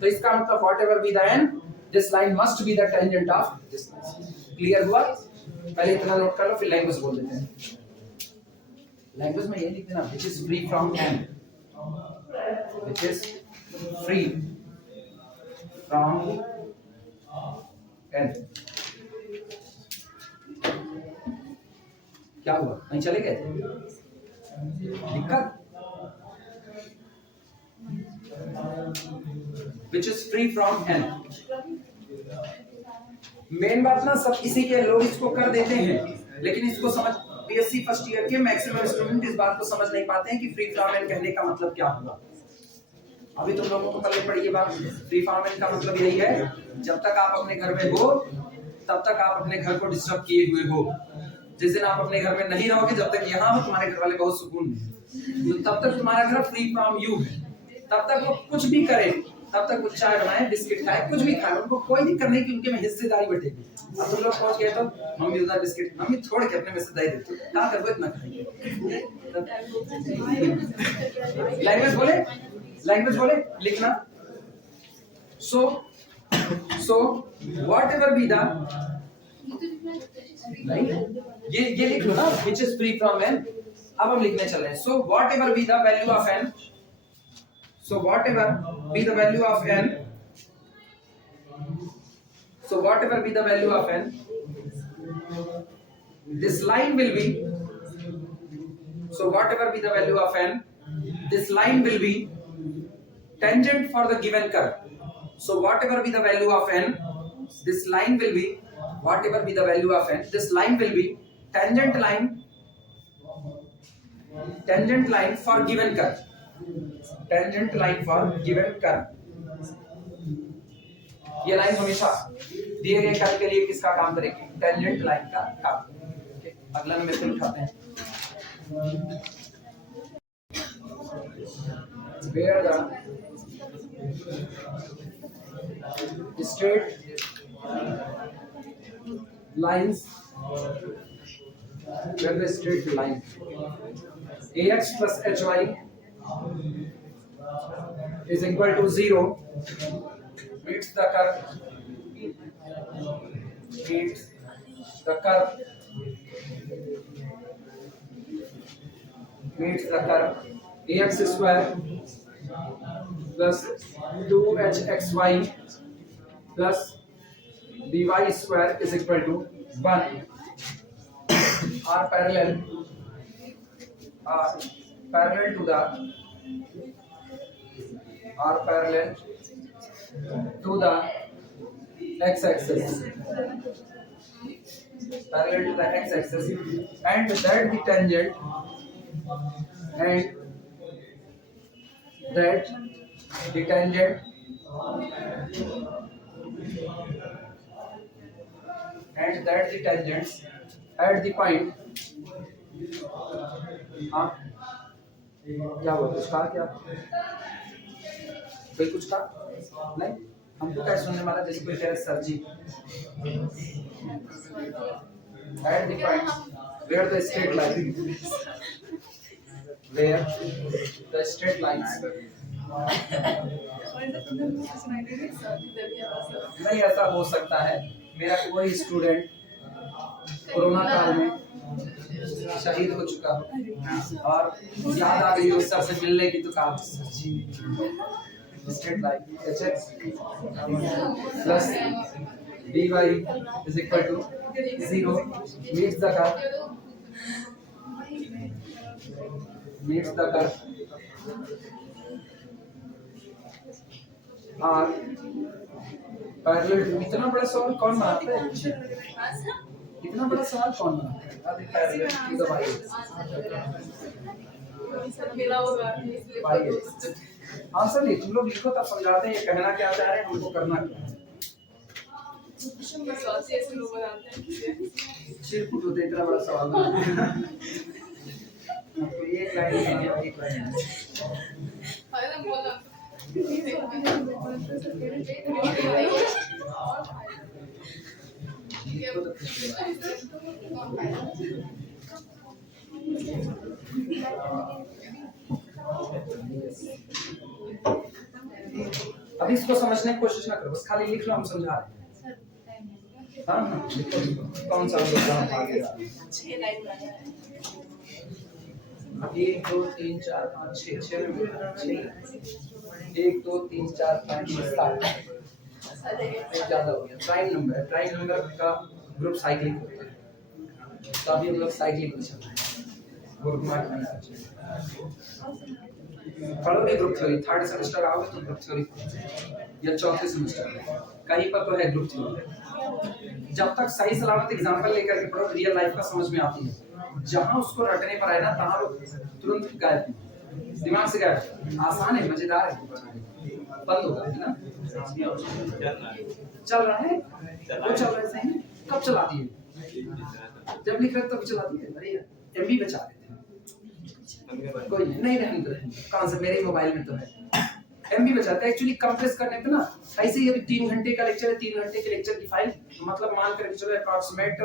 तो इसका मतलब whatever be the n, this line must be the tangent of this line. Clear हुआ? पहले इतना नोट कर लो, फिर लैंग्वेज बोल देते हैं। लैंग्वेज में ये लिख देना, which is free from n, which is free from n। क्या हुआ, कहीं चले गए दिक्कत? which is free from n। Main बात ना सब किसी के लोग इसको कर देते हैं, लेकिन इसको समझ बीएससी फर्स्ट ईयर के मैक्सिमम स्टूडेंट इस बात को समझ नहीं पाते हैं कि फ्री फ्रॉम एन कहने का मतलब क्या हुआ। अभी तुम लोगों को पहले पढ़ी ये बात, फ्री फ्रॉम एन का मतलब यही है जब तक आप अपने घर में हो तब तक आप अपने घर को डिस्टर्ब किए हुए हो। जिस दिन आप अपने घर में नहीं रहोगे, जब तक यहाँ हो तुम्हारे घर वाले बहुत सुकून में, तब तक तुम्हारा घर फ्री फ्रॉम यू है। तब तक वो कुछ भी करे, तब तक वो चाय बनाए, बिस्किट खाए, कुछ भी खाए, उनको कोई दिक्कत नहीं कि उनके में हिस्सेदारी बटेगी। अब तुम लोग पहुंच गए तो मम्मी उधर बिस्किट, मम्मी छोड़ के अपने में से दे देती, क्या करबो इतना खाएंगे। लैंग्वेज बोले लिखना। सो व्हाटएवर बी द, ये लिख लो ना, which is free from n। अब हम लिखने चल रहे हैं, so whatever B the value of n, so whatever be the value of n, so whatever be the value of n, this line will be, so whatever be the value of n, this line will be tangent for the given curve. So whatever be the value of n, this line will be, whatever be the value of n, this line will be tangent line for given curve. Tangent line for given curve. ये line हमेशा दिए गए curve के लिए किसका काम करेगी? Tangent line का काम। ओके, अगला नंबर पे उठाते हैं। Where the straight lines, where the straight line ax plus hy is equal to 0 meets the curve ax square plus 2hxy plus dy square is equal to 1 are parallel to the x-axis, and that the tangent at the point, हाँ क्या हुआ? कुछ कहा क्या? कोई कुछ कहा? नहीं, हमको क्या सुनने वाला? जैसे कोई कह रहा sir ji, at the point where the straight lines नहीं, ऐसा हो सकता है मेरा कोई स्टूडेंट कोरोना काल में शहीद हो चुका हो और याद आ गई उस सर से मिलने की, तो कहा straight line hx plus dy is equal to 0 meets the curve are parallel to, इतना बड़ा सवाल कौन बनाता है? इतना बड़ा सवाल कौन बनाता है? Parallel to the y answer नहीं, तुम लोग लिखो तब समझाते हैं ये कहना क्या चाह रहे हैं, हमको करना क्या है। चिरकुट होते इतना बड़ा सवाल एक लाइन अभी इसको समझने की कोशिश ना करो, बस खाली लिख लो, हम समझा रहे हैं। हाँ हाँ लिखो, कौन सा एग्जाम आगे? 1 2 3 4 5 6 1 2 3 4 5 6 7 ज्यादा हो गया। प्राइम नंबर का ग्रुप साइक्लिक होता है, तो अभी हम लोग साइक्लिक में चल रहे हैं। पढ़ोगे ग्रुप थ्योरी, थर्ड सेमेस्टर आओगे तो ग्रुप थ्योरी या चौथे सेमेस्टर में कहीं पर तो है ग्रुप थ्योरी। जब तक सही सलामत एग्जांपल लेकर के पढ़ो, रियल लाइफ का समझ में आती है। जहां उसको रटने पर आए ना, तहां तुरंत गायब, दिमाग से गायब। आसान है, मजेदार है, बंद होगा है ना। चल रहा है, वो चल रहा है सही। कब चलाती है? जब लिख रहे तब चलाती है। अरे यार एमबी बचा देते हैं, कोई नहीं रहने। कहां से? मेरे मोबाइल में तो है। एमबी बचाता है एक्चुअली कंप्रेस करने पे ना। ऐसे ही अभी 3 घंटे का लेक्चर है, 3 घंटे के लेक्चर की फाइल मतलब मान कर चलो अप्रॉक्सीमेट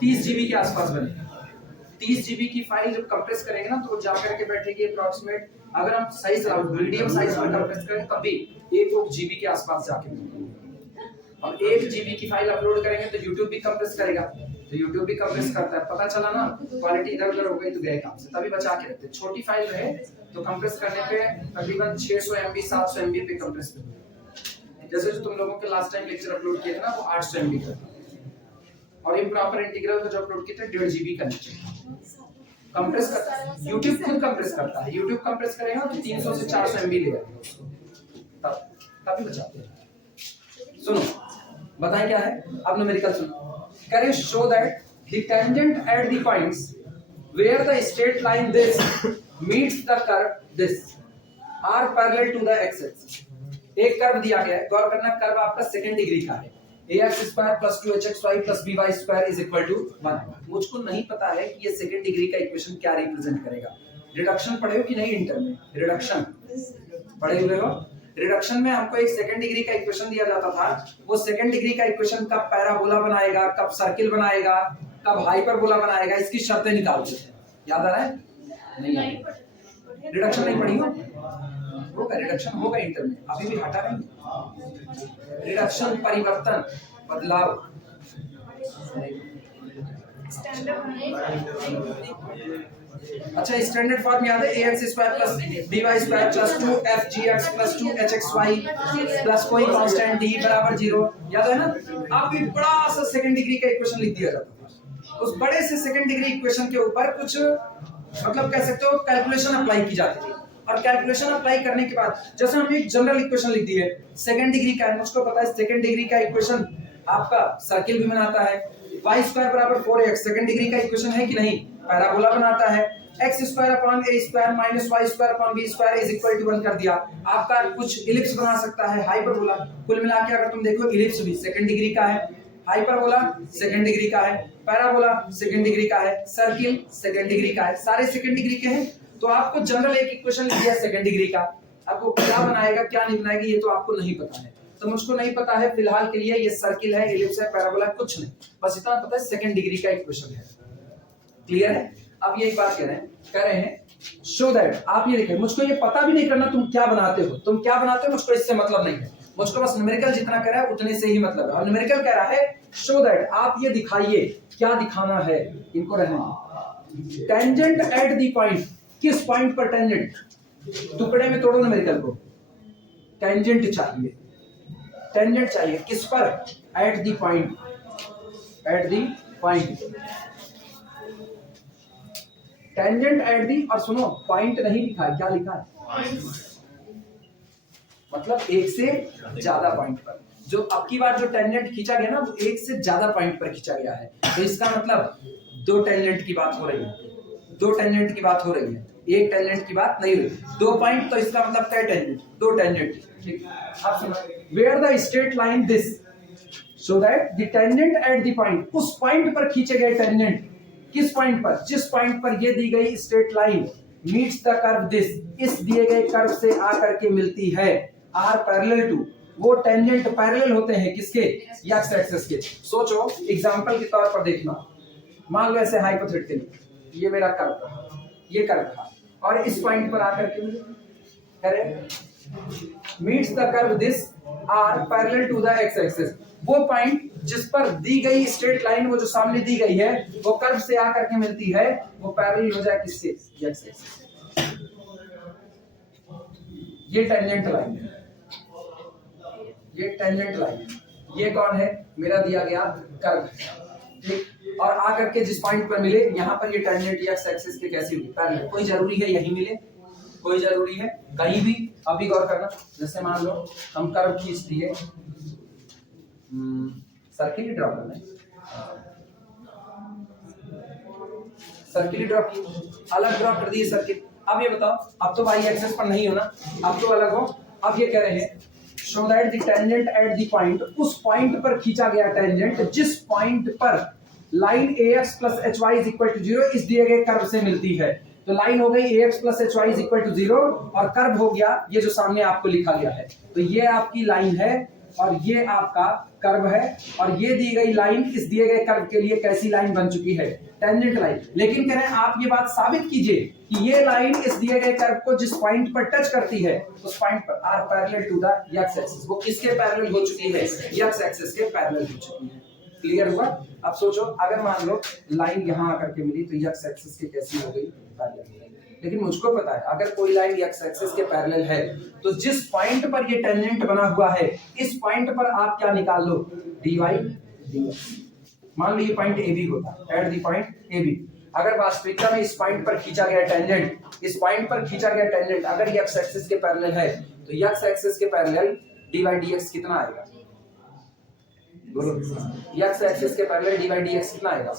30 जीबी के आसपास बने। 30 जीबी की फाइल जब कंप्रेस करेंगे ना, तो जा करके बैठेगी अप्रॉक्सीमेट, अगर हम सही से मीडियम साइज में कंप्रेस करें तब भी 1 जीबी के आसपास जाके। और 1 जीबी की फाइल अपलोड करेंगे तो YouTube भी कंप्रेस करेगा, तो YouTube भी कंप्रेस करता है। पता चला ना, क्वालिटी इधर उधर हो गई तो गए काम से। तभी बचा के रखते हैं। छोटी फाइल रहे तो कंप्रेस करने पे तकरीबन 600 MB 700 MB पे कंप्रेस करते हैं। जैसे जो तुम लोगों के लास्ट टाइम लेक्चर अपलोड किए थे ना, वो 800 MB का था। और इम्प्रॉपर इंटीग्रल को जो अपलोड किए थे 1.5 GB का लेक्चर। कंप्रेस करता है, YouTube खुद कंप्रेस करता है। YouTube कंप्रेस करेगा तो 300 से 400 MB ले जाएगा उसको, तब ही बचाते हैं। सुनो बताएं क्या है, अब न्यूमेरिकल सुनो। करें show that the tangent at the points where the straight line this meets the curve this are parallel to the x axis. एक कर्व दिया गया है, गौर करना, कर्व आपका सेकंड डिग्री का है, ax square plus 2hxy plus by square is equal to 1। मुझको नहीं पता है कि ये सेकंड डिग्री का इक्वेशन क्या रिप्रेजेंट करेगा। रिडक्शन पढ़े हो कि नहीं इंटर में? रिडक्शन पढ़े हुए हो? रिडक्शन में हमको एक सेकंड डिग्री का इक्वेशन दिया जाता था, वो सेकंड डिग्री का इक्वेशन कब पैराबोला बनाएगा, कब सर्किल बनाएगा, कब हाइपरबोला बनाएगा, इसकी शर्तें निकालते थे। याद आ रहा है? नहीं, रिडक्शन नहीं पढ़ी हो? होगा, रिडक्शन होगा इंटर में, अभी भी हटा नहीं। रिडक्शन परिवर्तन, बदलाव। अच्छा स्टैंडर्ड फॉर्म याद है? ax square plus by square plus 2fgx plus 2hxy plus कोई कांस्टेंट d बराबर 0। याद है ना? आप भी बड़ा सा सेकंड डिग्री का इक्वेशन लिख दिया जाता था। उस बड़े से सेकंड डिग्री इक्वेशन के ऊपर कुछ मतलब कह सकते हो कैलकुलेशन अप्लाई की जाती थी, और कैलकुलेशन अप्लाई करने के बाद जैसे हमने एक जनरल इक्वेशन लिख दी है, सेकंड डिग्री का है, मुझको पता है सेकंड डिग्री का इक्वेशन आपका सर्किल भी बनाता है, y स्क्वायर बराबर 4x सेकंड डिग्री का इक्वेशन है कि नहीं, पैराबोला बनाता है, x square upon a square minus y square upon b square is equal to 1 कर दिया। आपका कुछ इलिप्स बना सकता है, हाइपरबोला। कुल मिला के अगर तुम देखो इलिप्स भी सेकंड डिग्री का है, हाइपरबोला सेकंड डिग्री का है, पैराबोला सेकंड डिग्री का है, सर्किल सेकंड डिग्री का है, सारे सेकंड डिग्री के हैं। तो आपको जनरल एक इक्वेशन लिख दिया सेकंड डिग्री का, आपको क्या बनाएगा क्या नहीं बनाएगा ये तो आपको नहीं पता है, तो मुझको नहीं पता है फिलहाल के लिए ये सर्किल है, इलिप्स है, पैराबोला कुछ नहीं, बस इतना पता है सेकंड डिग्री का इक्वेशन है। क्लियर है? अब ये एक बात कह रहे हैं शो दैट, आप ये लिखें, मुझको ये पता भी नहीं करना तुम क्या बनाते हो, तुम क्या बनाते हो मुझको इससे मतलब नहीं है, मुझको बस न्यूमेरिकल जितना कह रहा है उतने से ही मतलब है। और न्यूमेरिकल कह रहा है शो दैट, आप ये दिखाइए, क्या दिखाना है, इनको रहने टेंजेंट एट द पॉइंट, किस पॉइंट पर टेंजेंट, टुकड़े में तोड़ो न्यूमेरिकल को, टेंजेंट चाहिए, टेंजेंट चाहिए किस पर, eight the point, at the point, tangent at the, और सुनो पॉइंट नहीं लिखा है, क्या लिखा है, मतलब एक से ज्यादा पॉइंट पर। जो अब की बार जो टेंजेंट खींचा गया ना वो एक से ज्यादा पॉइंट पर खींचा गया है, तो इसका मतलब दो टेंजेंट की बात हो रही है, दो टेंजेंट की बात हो रही है, एक टेंजेंट की बात नहीं हुई। दो पॉइंट तो इसका मतलब क्या टेंजेंट, दो टेंजेंट। ठीक, अब सुनो, where the straight line this so that the tangent at the point, उस पॉइंट पर खींचे गए टेंजेंट, किस पॉइंट पर, जिस पॉइंट पर ये दी गई straight line meets the curve this, इस दिए गए कर्व से आकर के मिलती है, आर पैरेलल टू, वो टेंजेंट पैरेलल होते हैं किसके, एक्स एक्सिस के। सोचो एग्जांपल के तौर पर देखना, मान लो ऐसे हाइपोथेटिकली ये मेरा कर्व था, ये कर्व था, और इस पॉइंट पर आकर के meets the curve this are parallel to the x axis, वो पॉइंट जिस पर दी गई स्ट्रेट लाइन, वो जो सामने दी गई है वो कर्व से आकर के मिलती है, वो पैरेलल हो जाए किससे, एक्स एक्सिस। ये टेंजेंट लाइन है, ये टेंजेंट लाइन है, ये कौन है, मेरा दिया गया कर्व, ठीक, और आकर के जिस पॉइंट पर मिले यहाँ पर ये टेंजेंट एक्स एक्सिस के कैसी होगी, पैरेलल। कोई जरूरी है यही मिले, कोई जरूरी है कहीं भी, अभी गौर करना, जैसे मान लो हम कर्व खींच दिए, सर्किल ही ड्रॉ करना है, सर्किल ड्रॉ की, अलग ड्रॉ कर दिए सर्किल। अब ये बताओ, अब तो वाई एक्सिस पर नहीं हो ना, अब तो अलग हो। अब ये कह रहे हैं show that the tangent at the point, उस पॉइंट पर खींचा गया टेंजेंट जिस पॉइंट पर line ax plus hy is equal to 0 इस दिए गए कर्व से मिलती है। तो लाइन हो गई ax plus hy is equal to 0 और कर्व हो गया ये जो सामने आपको लिखा गया है। तो ये आपकी लाइन है और ये आपका कर्व है, और ये दी गई लाइन इस दिए गए कर्व के लिए कैसी लाइन बन चुकी है, टेंजेंट लाइन। लेकिन कह रहे हैं आप ये बात साबित कीजिए कि ये लाइन इस दिए गए कर्व को जिस पॉइंट पर टच करती है उस पॉइंट पर are parallel to the x axis, वो किसके पैरेलल हो चुकी है, एक्स एक्सिस के पैरेलल हो चुकी है। क्लियर हुआ? अब सोचो अगर मान लो लाइन यहाँ आकर के मिली तो एक्स एक्सिस की कैसी हो गई, पैरेलल। लेकिन मुझको पता है अगर कोई लाइन एक्स एक्सिस के पैरेलल है तो जिस पॉइंट पर ये टेंजेंट बना हुआ है इस पॉइंट पर आप क्या निकाल लो, dy dx। मान लो ये पॉइंट AB होता है, एट द पॉइंट AB, अगर वास्तविकता में इस पॉइंट पर खींचा गया टेंजेंट, इस पॉइंट पर खींचा गया टेंजेंट अगर ये x एक्सिस के पैरेलल है तो x एक्सिस के पैरेलल dy dx कितना आएगा? बोलो, x एक्सिस के पैरेलल dy dx कितना आएगा?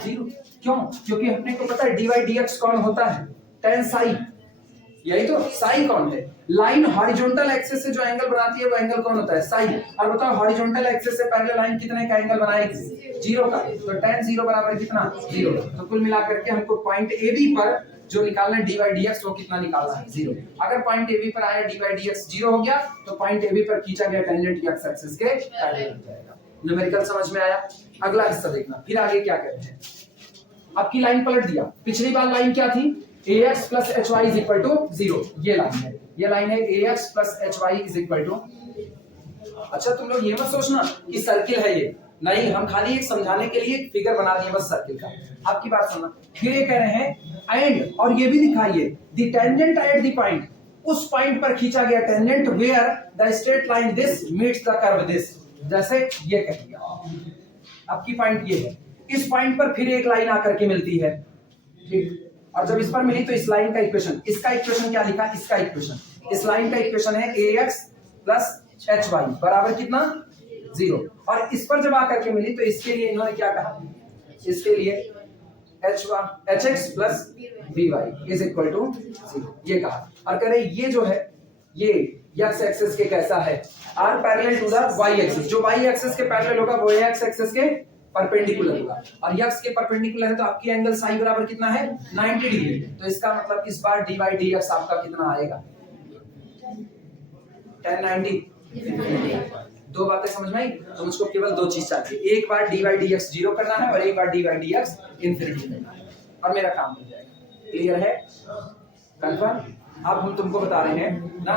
0। क्यों? क्योंकि अपने को पता है dy dx कौन होता है? tan psi। यही तो psi कौन है? लाइन हॉरिजॉन्टल एक्सिस से जो एंगल बनाती है वो एंगल कौन होता है? psi। और बताओ हॉरिजॉन्टल एक्सिस से पैरेलल लाइन कितने का एंगल बनाएगी? 0 का। तो tan 0 बराबर कितना? 0। तो कुल मिलाकर के हमको पॉइंट AB पर जो निकालना है dy dx वो कितना निकालना है? 0। अगर पॉइंट AB पर आया dy dx 0 हो गया तो पॉइंट AB पर खींचा गया टेंजेंट x एक्सिस के पैरेलल हो जाएगा। न्यूमेरिकल समझ में आया? अगला हिस्सा देखना, फिर आगे क्या कहते हैं। आपकी लाइन पलट दिया, पिछली बार लाइन क्या थी? ax plus hy is equal to 0। ये लाइन है, ये लाइन है ax plus hy is equal to। अच्छा तुम लोग ये मत सोचना कि सर्किल है ये, नहीं, हम खाली एक समझाने के लिए फिगर बना दिए बस सर्किल का। आपकी बात सुनना, फिर ये कह रहे हैं एंड, और ये भी दिखाइए the tangent at the point, उस पॉइंट पर खींचा गया tangent where the straight line this meets the curve this. जैसे ये कह दिया, आपकी पॉइंट ये है, इस पॉइंट पर फिर एक लाइन आकर के मिलती है, ठीक। और जब इस पर मिली तो इस लाइन का इक्वेशन, इसका इक्वेशन क्या लिखा? इसका इक्वेशन, इस लाइन का इक्वेशन है ax plus hy बराबर कितना? 0। और इस पर जब आकर के मिली तो इसके लिए इन्होंने क्या कहा? इसके लिए hx plus by is equal to 0 ये कहा। और कह रहे ये जो है ये x एक्सिस के कैसा है? r parallel to the y axis. जो y एक्सिस के पैरेलल होगा वो x एक्सिस के परपेंडिकुलर होगा, और x के परपेंडिकुलर है तो आपकी एंगल साई बराबर कितना है? 90 डिग्री। तो इसका मतलब इस बार dy dx आपका कितना आएगा? tan 90। दो बातें समझ में आई? तो मुझको केवल दो चीज चाहिए, एक बार dy dx 0 करना है और एक बार dy dx इंफिनिटी करना है, और मेरा काम हो जाएगा। क्लियर है? कंफर्म? अब हम तुमको बता रहे हैं ना,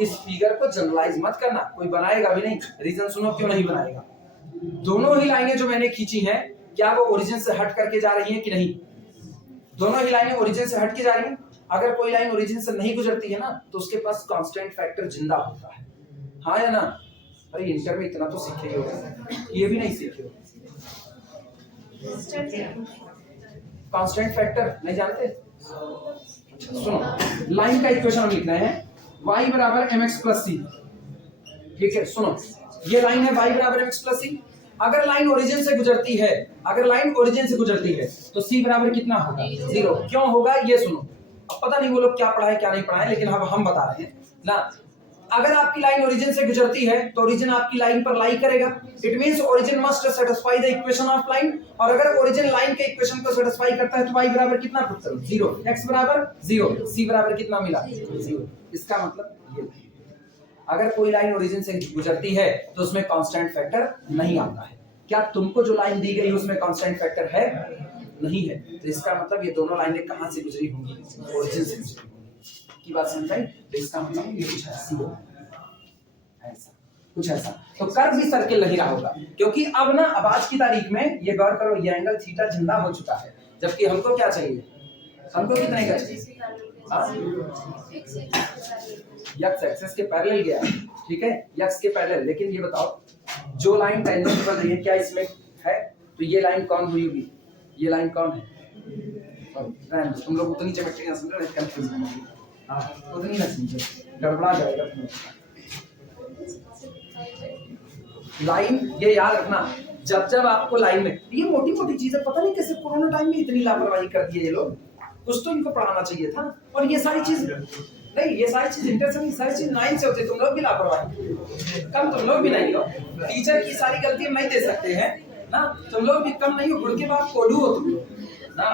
इस फिगर को जनरलाइज मत करना, कोई बनाएगा भी नहीं। रीजन सुनो क्यों नहीं बनाएगा। दोनों ही लाइनें जो मैंने खींची हैं, क्या वो ओरिजिन से हट करके जा रही हैं कि नहीं? दोनों ही लाइनें ओरिजिन से हट के जा रही हैं। अगर कोई लाइन ओरिजिन से नहीं गुजरती है ना तो उसके पास कांस्टेंट फैक्टर जिंदा होता है, हाँ या ना? अरे इंटर में इतना तो सीखे ही होगा, ये भी नहीं सीखे हो। कांस्टेंट फैक्टर नहीं जानते? सुनो, लाइन का इक्वेशन हम लिख रहे हैं y बराबर mx प्लस c, ठीक है। सुनो, ये लाइन है y बराबर mx प्लस c। अगर लाइन ओरिजिन से गुजरती है, अगर लाइन ओरिजिन से गुजरती है तो c बराबर कितना होगा? 0। क्यों होगा ये सुनो। अब पता नहीं वो लोग क्या पढ़ा है क्या नहीं पढ़ा है, लेकिन अब हम बता रहे हैं ना, अगर आपकी लाइन ओरिजिन से गुजरती है तो ओरिजिन आपकी लाइन पर लाई करेगा। It means origin must satisfy the equation of line, और अगर ओरिजिन लाइन के इक्वेशन को सेटिस्फाई करता है तो y बराबर कितना पुट करो? 0। x बराबर 0, c बराबर कितना मिला? 0। इसका मतलब ये, अगर कोई लाइन ओरिजिन से गुजरती है तो उसमें कांस्टेंट फैक्टर नहीं आता है। क्या तुमको जो लाइन दी गई उसमें कांस्टेंट फैक्टर है? नहीं है। तो इसका मतलब ये दोनों लाइनें कहां से गुजरी होंगी? ओरिजिन से गुजरी होंगी। की बात समझ आई? तो इसका मतलब ये कुछ ऐसा, कुछ ऐसा। तो कर्व भी सर्किल नहीं रहा होगा, क्योंकि अब ना, अब आज की तारीख में ये गौर करो, ये एंगल थीटा जिंदा हो चुका है, जबकि हमको क्या चाहिए? हमको कितने का चाहिए? x एक्सिस के पैरेलल गया, ठीक है, x के पैरेलल। लेकिन ये बताओ, जो लाइन टेंजेंट बन रही है क्या इसमें है? तो ये लाइन कौन हुई होगी? ये लाइन कौन है? तुम लोग उतनी ज्योमेट्री ना समझो, कंफ्यूज होंगे। हाँ, उतनी ना समझो, गड़बड़ा जाएगा तुम्हें। लाइन, ये याद रखना, जब जब आपको लाइन में, ये मोटी मोटी चीजें पता नहीं कैसे कोरोना टाइम में इतनी लापरवाही कर दी है ये लोग। कुछ तो इनको पढ़ाना चाहिए था। और ये सारी चीज नहीं, ये सारी चीज इंटर से, सारी चीज 9 से होती। तुम लोग भी लापरवाही कम, तुम लोग भी नहीं हो। टीचर की सारी गलती हम नहीं दे सकते हैं ना, तुम लोग भी कम नहीं हो। गुड़ के बाद कोल्हू हो तुम ना।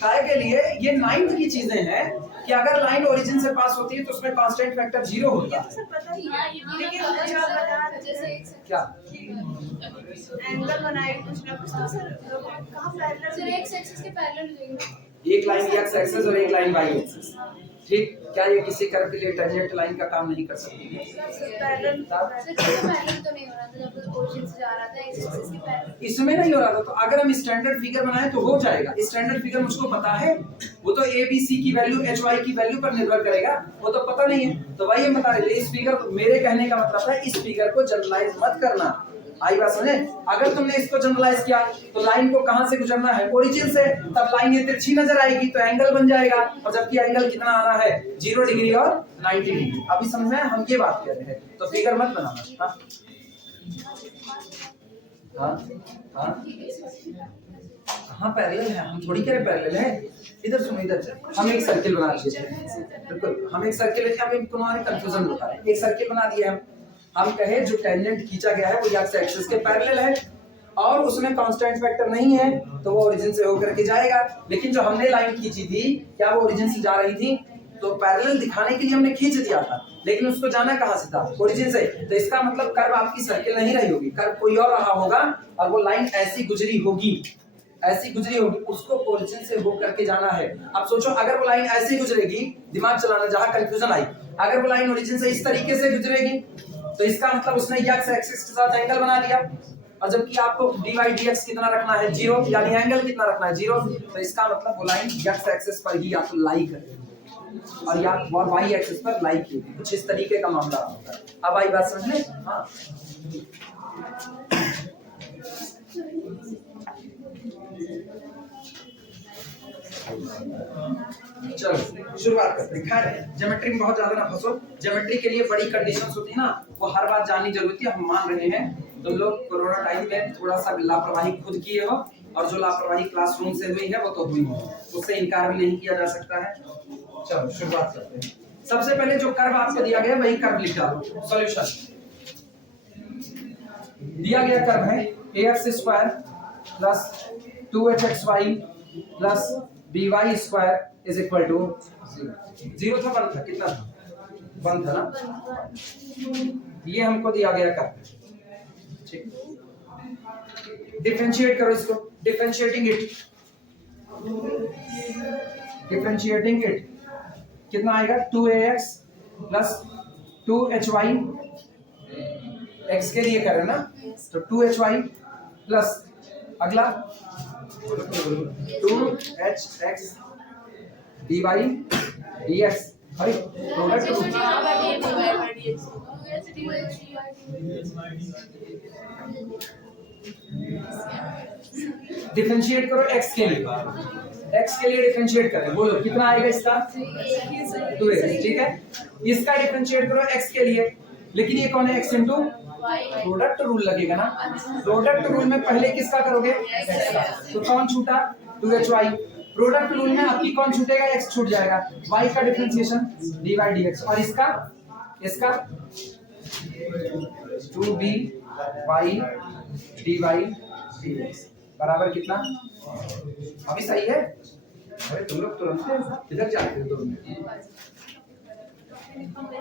काय के लिए ये 9th की चीजें हैं कि अगर लाइन ओरिजिन से पास होती है तो उसमें कांस्टेंट फैक्टर 0 होता है। पता ही है, लेकिन जो आप बता रहे थे क्या एंगल बनाए कुछ ना कुछ, तो सर कहां पैरेलल? सर x एक्सिस के पैरेलल देंगे, एक लाइन x एक्सिस और एक लाइन y एक्सिस, ठीक। क्या ये किसी कर्व के लिए टेंजेंट लाइन का काम नहीं कर सकती है? पैरेलल सर पैरेलल तो नहीं हो रहा था जब ओरिजिन से जा रहा था, x एक्सिस के पैरेलल इसमें नहीं हो रहा था। तो अगर हम स्टैंडर्ड फिगर बनाए तो हो जाएगा। स्टैंडर्ड फिगर मुझको पता है, वो तो a b c की वैल्यू h y की वैल्यू पर निर्भर करेगा, वो तो पता नहीं है। तो वही हम बता रहे थे, इस फिगर, मेरे कहने का मतलब है इस फिगर को जनरलाइज मत करना। आई बात समझे? अगर तुमने इसको जनरलाइज किया तो लाइन को कहां से गुजरना है? ओरिजिन से, तब लाइन ये तिरछी नजर आएगी तो एंगल बन जाएगा, और जबकि एंगल कितना आना है 0 डिग्री और 90 डिग्री। अभी समझ में हम ये बात कर रहे हैं, तो फिगर मत बनाना। हाँ पैरेलल है, हम थोड़ी कह रहे पैरेलल है। इधर सुनो, इधर हम एक सर्किल बना दिए, बिल्कुल हम एक सर्किल, अभी तुम्हारे कंफ्यूजन होता है। एक सर्किल बना दिया हम कहे जो टेंजेंट खींचा गया है वो एक्स एक्सिस के पैरेलल है और उसमें कांस्टेंट फैक्टर नहीं है, तो वो ओरिजिन से होकर के जाएगा। लेकिन जो हमने लाइन खींची थी, क्या वो ओरिजिन से जा रही थी? तो पैरेलल दिखाने के लिए हमने खींच दिया था, लेकिन उसको जाना कहां से था? ओरिजिन से। तो इसका मतलब कर्व आपकी सर्किल नहीं रही होगी, कर्व कोई और रहा होगा और वो लाइन ऐसी गुजरी होगी, ऐसी गुजरी होगी, उसको ओरिजिन से हो करके जाना है। अब सोचो अगर वो लाइन ऐसी गुजरेगी, दिमाग चलाना जहां कंफ्यूजन आई, अगर वो लाइन ओरिजिन से इस तरीके से गुजरेगी तो इसका मतलब उसने एक्स एक्सिस के साथ एंगल बना लिया, और जबकि आपको dy dx कितना रखना है? 0, यानी एंगल कितना रखना है? 0। तो इसका मतलब वो लाइन एक्स एक्सिस पर ही आपको लाई करेगी और या y एक्सिस पर लाई की, कुछ इस तरीके का मामला होता है। अब आई बात समझ में? हाँ चलो शुरुआत करते हैं। खैर ज्योमेट्री में बहुत ज्यादा ना फंसो, ज्योमेट्री के लिए बड़ी कंडीशंस होती है ना, वो हर बात जाननी जरूरी है। हम मान रहे हैं तुम लोग कोरोना टाइम में थोड़ा सा लापरवाही खुद किए हो, और जो लापरवाही क्लासरूम से हुई है वो तो हुई है, उससे इनकार भी नहीं किया जा सकता है। चलो शुरुआत करते हैं। सबसे पहले जो कर्व आपको दिया गया वही कर्व लिख डालो। सॉल्यूशन दिया गया कर्व है ax² plus 2hxy plus by² is equal to 0 था, 1 था, कितना था? 1 था ना। ये हमको दिया गया कर्व, ठीक। डिफरेंशिएट करो इसको, डिफरेंशिएटिंग इट कितना आएगा? 2ax प्लस 2hy, x के लिए कर रहे हैं ना, तो 2hy प्लस अगला 2hx dy dx, अरे प्रोडक्ट डिफरेंशिएट करो x के लिए, x के लिए डिफरेंशिएट करें, बोलो कितना आएगा इसका? 2x, ठीक है। इसका डिफरेंशिएट करो x के लिए, लेकिन ये कौन है? x इंटू प्रोडक्ट रूल लगेगा ना। प्रोडक्ट रूल में पहले किसका करोगे? x का, तो कौन छूटा? 2hy। प्रोडक्ट रूल में आपकी कौन छूटेगा? x छूट जाएगा। y का डिफरेंशिएशन dy dx, और इसका 2by dy dx बराबर कितना? अभी सही है? अरे तुम लोग तुरंत इधर जाते हो।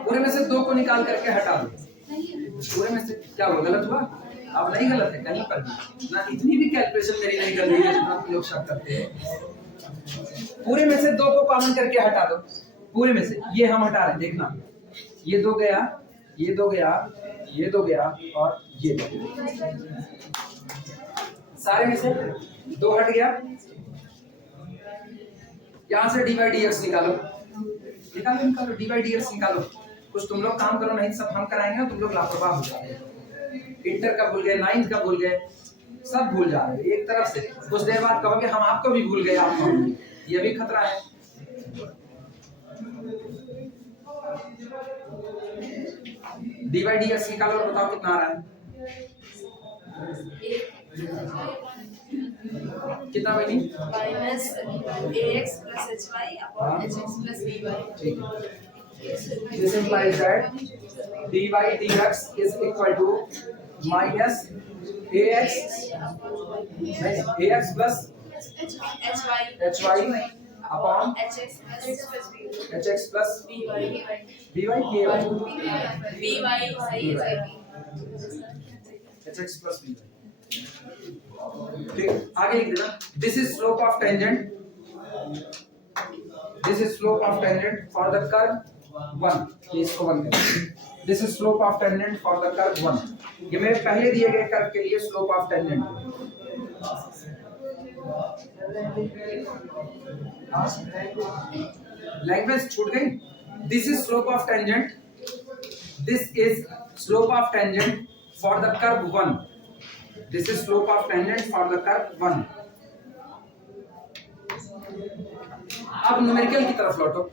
पूरे में से 2 को निकाल करके हटा दो। पूरे में से क्या हुआ? गलत हुआ? अब नहीं गलत है कहीं पर भी ना, इतनी भी कैलकुलेशन मेरी नहीं कर रही है जितना लोग शक करते हैं। पूरे में से 2 को कॉमन करके हटा दो। पूरे में से ये हम हटा रहे हैं, देखना ये 2 गया, ये 2 गया, ये 2 गया और ये 2 गया। सारे में से 2 हट गया। यहां से dy dx निकालो, निकालो dy dx निकालो। कुछ तुम लोग काम करो, नहीं सब हम कराएंगे ना, तुम लोग लापरवाह हो जाओगे। इंटर का भूल गए, 9th का भूल गए, सब भूल जा रहे हैं एक तरफ से। कुछ देर बाद कहोगे हम आपको भी भूल गए, आपको ये भी खतरा है। dy dx निकालो और बताओ कितना आ रहा है? कितना बनी? Minus ax plus hy upon hx plus dy। ठीक है। This implies that dy dx is equal to minus ax plus hy upon hx plus by hx plus by। ठीक, आगे लिख देना। This is slope of tangent for the curve 1। ये इसको 1 करें। This is slope of tangent for the curve 1। ये मेरे पहले दिए गए कर्व के लिए slope of tangent। लैंग्वेज छूट गई। This is slope of tangent। This is slope of tangent for the curve 1। This is slope of tangent for the curve 1। अब न्यूमेरिकल की तरफ लौटो।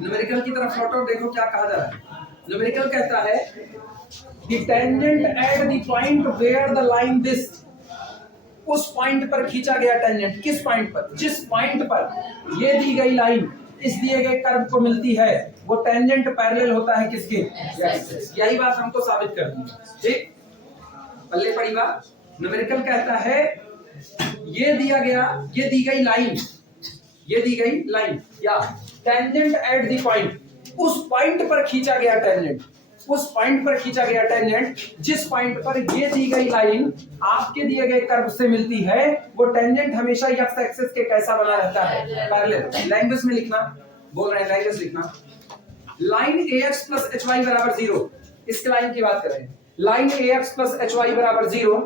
न्यूमेरिकल की तरफ लौटो, देखो क्या कहा जा रहा है। न्यूमेरिकल कहता है the tangent at the point where the line this, उस पॉइंट पर खींचा गया टेंजेंट, किस पॉइंट पर, जिस पॉइंट पर ये दी गई लाइन इस दिए गए कर्व को मिलती है, वो टेंजेंट पैरेलल होता है किसके, यही बात हमको साबित करनी है। ठीक, पल्ले पड़ी बात। न्यूमेरिकल कहता है ये दिया गया, ये दी गई लाइन, ये दी गई लाइन या टेंजेंट एट द पॉइंट, उस पॉइंट पर खींचा गया टेंजेंट, उस पॉइंट पर खींचा गया टेंजेंट, जिस पॉइंट पर ये दी गई लाइन आपके दिए गए कर्व से मिलती है, वो टेंजेंट हमेशा एक्स एक्सिस के कैसा बना रहता है, पैरेलल। लैंग्वेज में लिखना, बोल रहे हैं लैंग्वेज लिखना। लाइन ax प्लस hy बराबर 0, इसके लाइन की बात कर रहे हैं। लाइन ax प्लस hy बराबर 0,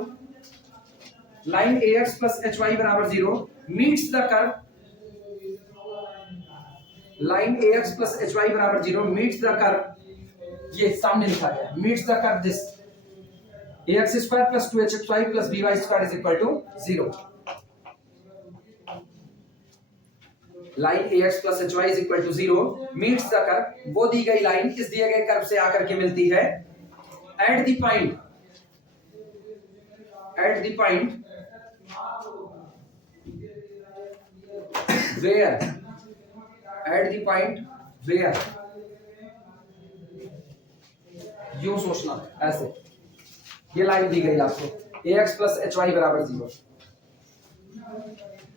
लाइन ax प्लस hy बराबर 0 meets the curve, line ax plus hy बराबर 0 मीट्स द कर्व, ये सामने लिखा गया, meets the curve this ax square plus 2hxy plus by square is equal to 0। Line ax plus hy is equal to 0 meets the curve, वो दी गई line इस दिए गए कर्व से आकर के मिलती है at the point, at the point where, at the point where, यूं सोचना ऐसे, ये लाइन दी गई आपको ax प्लस hy बराबर 0,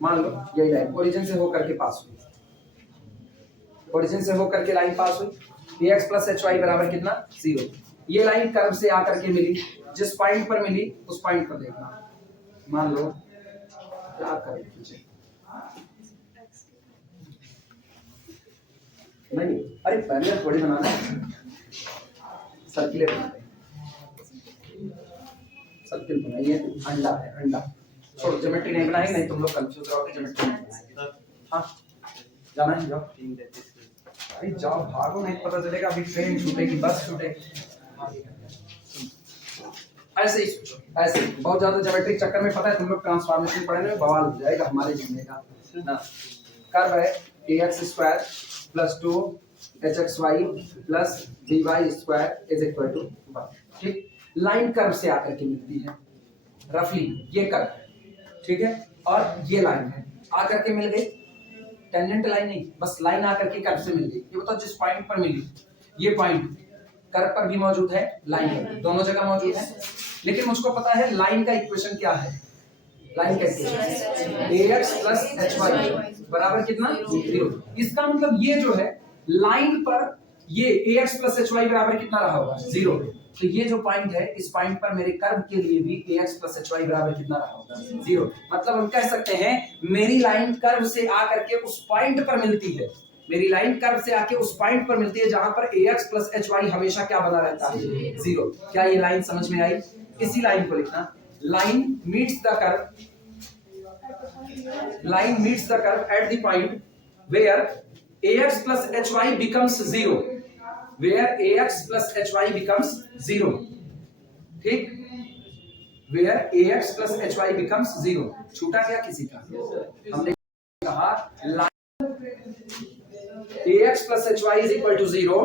मान लो यही लाइन ओरिजिन से होकर के पास हुई, ओरिजिन से होकर के लाइन पास हुई, ax प्लस hy बराबर कितना 0, ये लाइन कर्व से आकर के मिली, जिस पॉइंट पर मिली उस पॉइंट पर देखना, मान लो क्या करें पीछे नहीं, अरे पहले थोड़ी बनाना है, सर्कुलर बनाते हैं, सर्किल बनाइए, अंडा है अंडा, छोड़ो ज्योमेट्री नहीं बनाएंगे, नहीं तुम लोग कंफ्यूज रहोगे, ज्योमेट्री नहीं बनाएंगे। हाँ जाना है, जाओ अरे जाओ, भागो नहीं पता चलेगा अभी ट्रेन छूटेगी, बस छूटेगी। ऐसे ही सोचो, ऐसे बहुत ज्यादा ज्योमेट्रिक चक्कर में पता है तुम लोग ट्रांसफॉर्मेशन पढ़ने में बवाल हो जाएगा हमारे जीने का ना। कर्व है ax square plus 2hxy plus by square is equal to 1। ठीक, लाइन कर्व से आकर के मिलती है, रफली ये कर्व है, ठीक है, और ये लाइन है, आकर के मिल गई, टेंजेंट लाइन नहीं, बस लाइन आकर के कर्व से मिल गई। ये बताओ जिस पॉइंट पर मिली, ये पॉइंट कर्व पर भी मौजूद है, लाइन पर दोनों जगह मौजूद है, लेकिन मुझको पता है लाइन का इक्वेशन क्या है, लाइन का इक्वेशन ax प्लस hy बराबर कितना 0। इसका मतलब ये जो है लाइन पर ये ax प्लस hy बराबर कितना रहा होगा 0, तो ये जो पॉइंट है इस पॉइंट पर मेरे कर्व के लिए भी ax प्लस hy बराबर कितना रहा होगा 0। मतलब हम कह सकते हैं मेरी लाइन कर्व से आकर के उस पॉइंट पर मिलती है, मेरी लाइन कर्व से आके उस पॉइंट पर मिलती है जहां पर ax प्लस hy हमेशा क्या बना रहता है 0। क्या ये लाइन समझ में आई? इसी लाइन को लिखना, line meets the curve, line meets the curve at the point where ax plus hy becomes 0, where ax plus hy becomes 0, ठीक, where ax plus hy becomes 0। छूटा क्या किसी का? हमने कहा line ax plus hy is equal to 0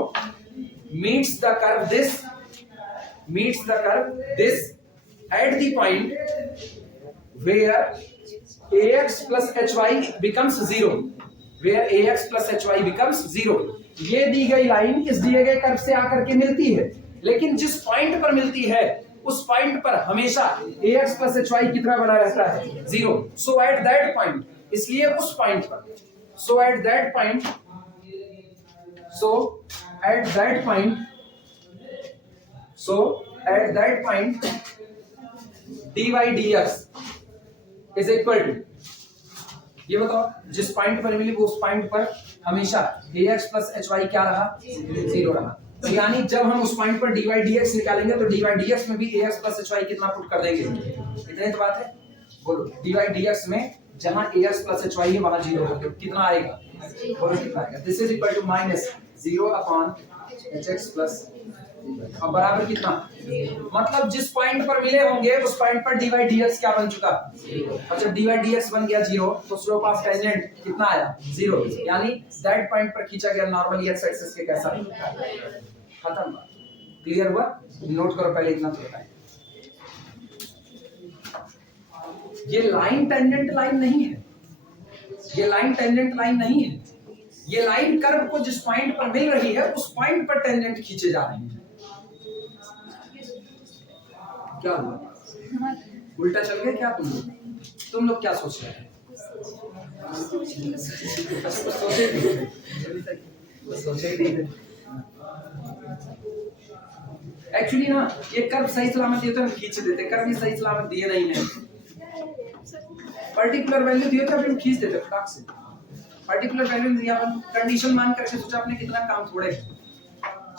meets the curve this, meets the curve this at the point where ax plus hy becomes 0, where ax plus hy becomes 0। ये दी गई line इस दिए गए कर्व से आकर के मिलती है, लेकिन जिस पॉइंट पर मिलती है उस पॉइंट पर हमेशा ax plus hy कितना बना रहता है 0। सो एट दैट पॉइंट, इसलिए उस पॉइंट पर, so at that point, so at that point, so at that point dy dx is equal to, ये बताओ जिस पॉइंट पर मिली वो उस पॉइंट पर हमेशा ax प्लस hy क्या रहा 0 रहा। तो यानी जब हम उस पॉइंट पर dy dx निकालेंगे तो dy dx में भी ax प्लस hy कितना पुट कर देंगे, इतने तो बात है। बोलो dy dx में जहां ax प्लस hy है वहां 0 होगा, कितना आएगा, बोलो कितना आएगा? This is equal to minus 0 upon hx plus अब बराबर कितना, मतलब जिस पॉइंट पर मिले होंगे उस पॉइंट पर dy dx क्या बन चुका, और जब dy dx बन गया 0 तो स्लोप ऑफ टेंजेंट कितना आया 0, यानी दैट पॉइंट पर खींचा गया नॉर्मली x एक्सिस के कैसा, खत्म। क्लियर हुआ, नोट करो पहले इतना तो बताएं। ये लाइन टेंजेंट लाइन नहीं है, ये लाइन टेंजेंट लाइन नहीं है, ये लाइन कर्व को जिस पॉइंट पर मिल रही है उस पॉइंट पर टेंजेंट खींचे जा रहे हैं। क्या हुआ, उल्टा चल गया क्या तुम लोग क्या सोच रहे हैं, अच्छा कुछ सोचे ही नहीं। एक्चुअली ना ये कर्व सही सलामत दिए तो हम खींच देते, कर्व भी सही सलामत दिए नहीं है, पर्टिकुलर वैल्यू दिए तो हम खींच देते फटाक से, पर्टिकुलर वैल्यू दिया अपन कंडीशन मान करके सोचा आपने कितना काम थोड़े।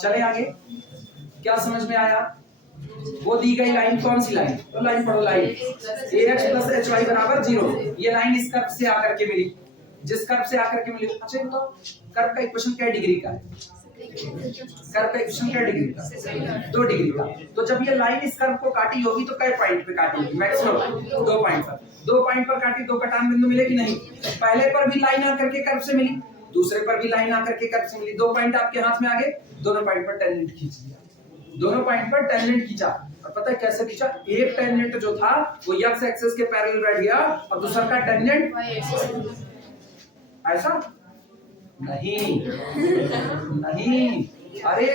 चले आगे, क्या समझ में आया, वो दी गई लाइन कौन सी लाइन, तो लाइन पढ़ो, लाइन ax प्लस hy बराबर 0, ये लाइन इस कर्व से आकर के मिली, जिस कर्व से आकर के मिली। अच्छा तो कर्व का इक्वेशन क्या डिग्री का है, कर्व का इक्वेशन क्या डिग्री का, 2 डिग्री का। तो जब ये लाइन इस कर्व को काटी होगी तो कई पॉइंट पे काटी होगी, मैक्सिमम 2 पॉइंट पर, 2 पॉइंट पर काटी, 2 कटान बिंदु मिले कि नहीं, पहले पर भी लाइन आकर के कर्व से मिली, दूसरे पर भी लाइन आकर के कर्व से मिली, 2 पॉइंट आपके हाथ में आ गए, दोनों पॉइंट पर टेंजेंट खींच लिया, दोनों पॉइंट पर टेंजेंट खींचा। और पता है कैसे खींचा, एक टेंजेंट जो था वो x एक्सिस के पैरेलल बैठ गया और दूसरा का टेंजेंट ऐसा नहीं नहीं, अरे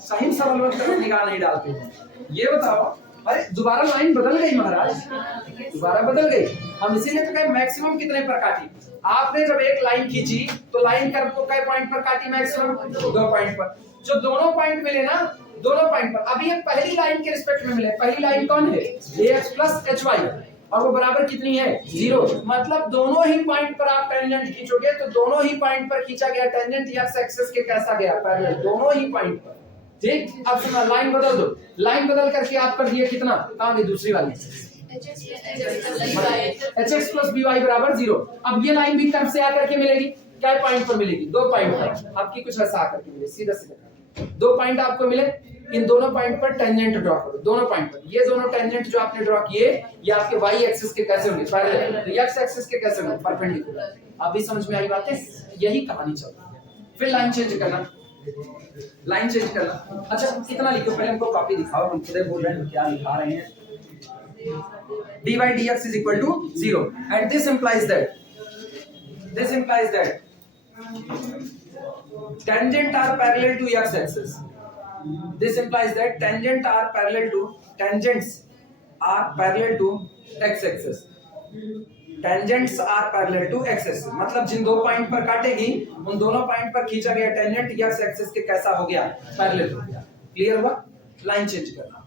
सही सवाल वक्त निगाह नहीं डालते हैं। ये बताओ, अरे दोबारा लाइन बदल गई महाराज, दोबारा बदल गई, हम इसीलिए तो कहे मैक्सिमम कितने पर काटी। आपने जब एक लाइन खींची तो लाइन कर्व को कई पॉइंट पर काटी, मैक्सिमम 2 पॉइंट पर, जो दोनों पॉइंट मिले ना, दोनों पॉइंट पर, अभी ये पहली लाइन के रिस्पेक्ट में मिले, पहली लाइन कौन है ax प्लस hy, और वो बराबर कितनी है 0, मतलब दोनों ही पॉइंट पर आप टेंजेंट खींचोगे तो दोनों ही पॉइंट पर खींचा गया टेंजेंट x एक्सिस के कैसा गया, पैरेलल, दोनों ही पॉइंट पर। ठीक, अब सुना, लाइन बदल दो, लाइन बदल करके आप कर दिए कितना, कहां गई दूसरी वाली, hx प्लस by बराबर 0। अब ये लाइन भी कर्व से आकर के मिलेगी, क्या पॉइंट पर मिलेगी, 2 पॉइंट पर, आपकी कुछ ऐसा आकर के मिलेगी, सीधा सीधा 2 पॉइंट आपको मिले, इन दोनों पॉइंट पर टेंजेंट ड्रॉ करो, दोनों पॉइंट पर, ये दोनों टेंजेंट जो आपने ड्रॉ किए ये आपके y एक्सिस के कैसे होंगे, पैरेलल, तो x एक्सिस के कैसे होंगे, परपेंडिकुलर। अभी समझ में आई बातें, यही कहानी चल रही है। फिर लाइन चेंज करना, लाइन चेंज करना। अच्छा कितना लिखो, पहले हमको कॉपी दिखाओ, हम खुद बोल रहे हैं क्या लिखा रहे हैं। dy dx is equal to 0 and this implies that tangent are parallel to x axis. This implies that tangents are parallel to x axis. Tangents are parallel to x axis, मतलब जिन 2 पॉइंट पर काटेगी उन दोनों point पर खींचा गया tangent x axis के कैसा हो गया, पैरेलल हो गया। क्लियर हुआ, लाइन चेंज करना।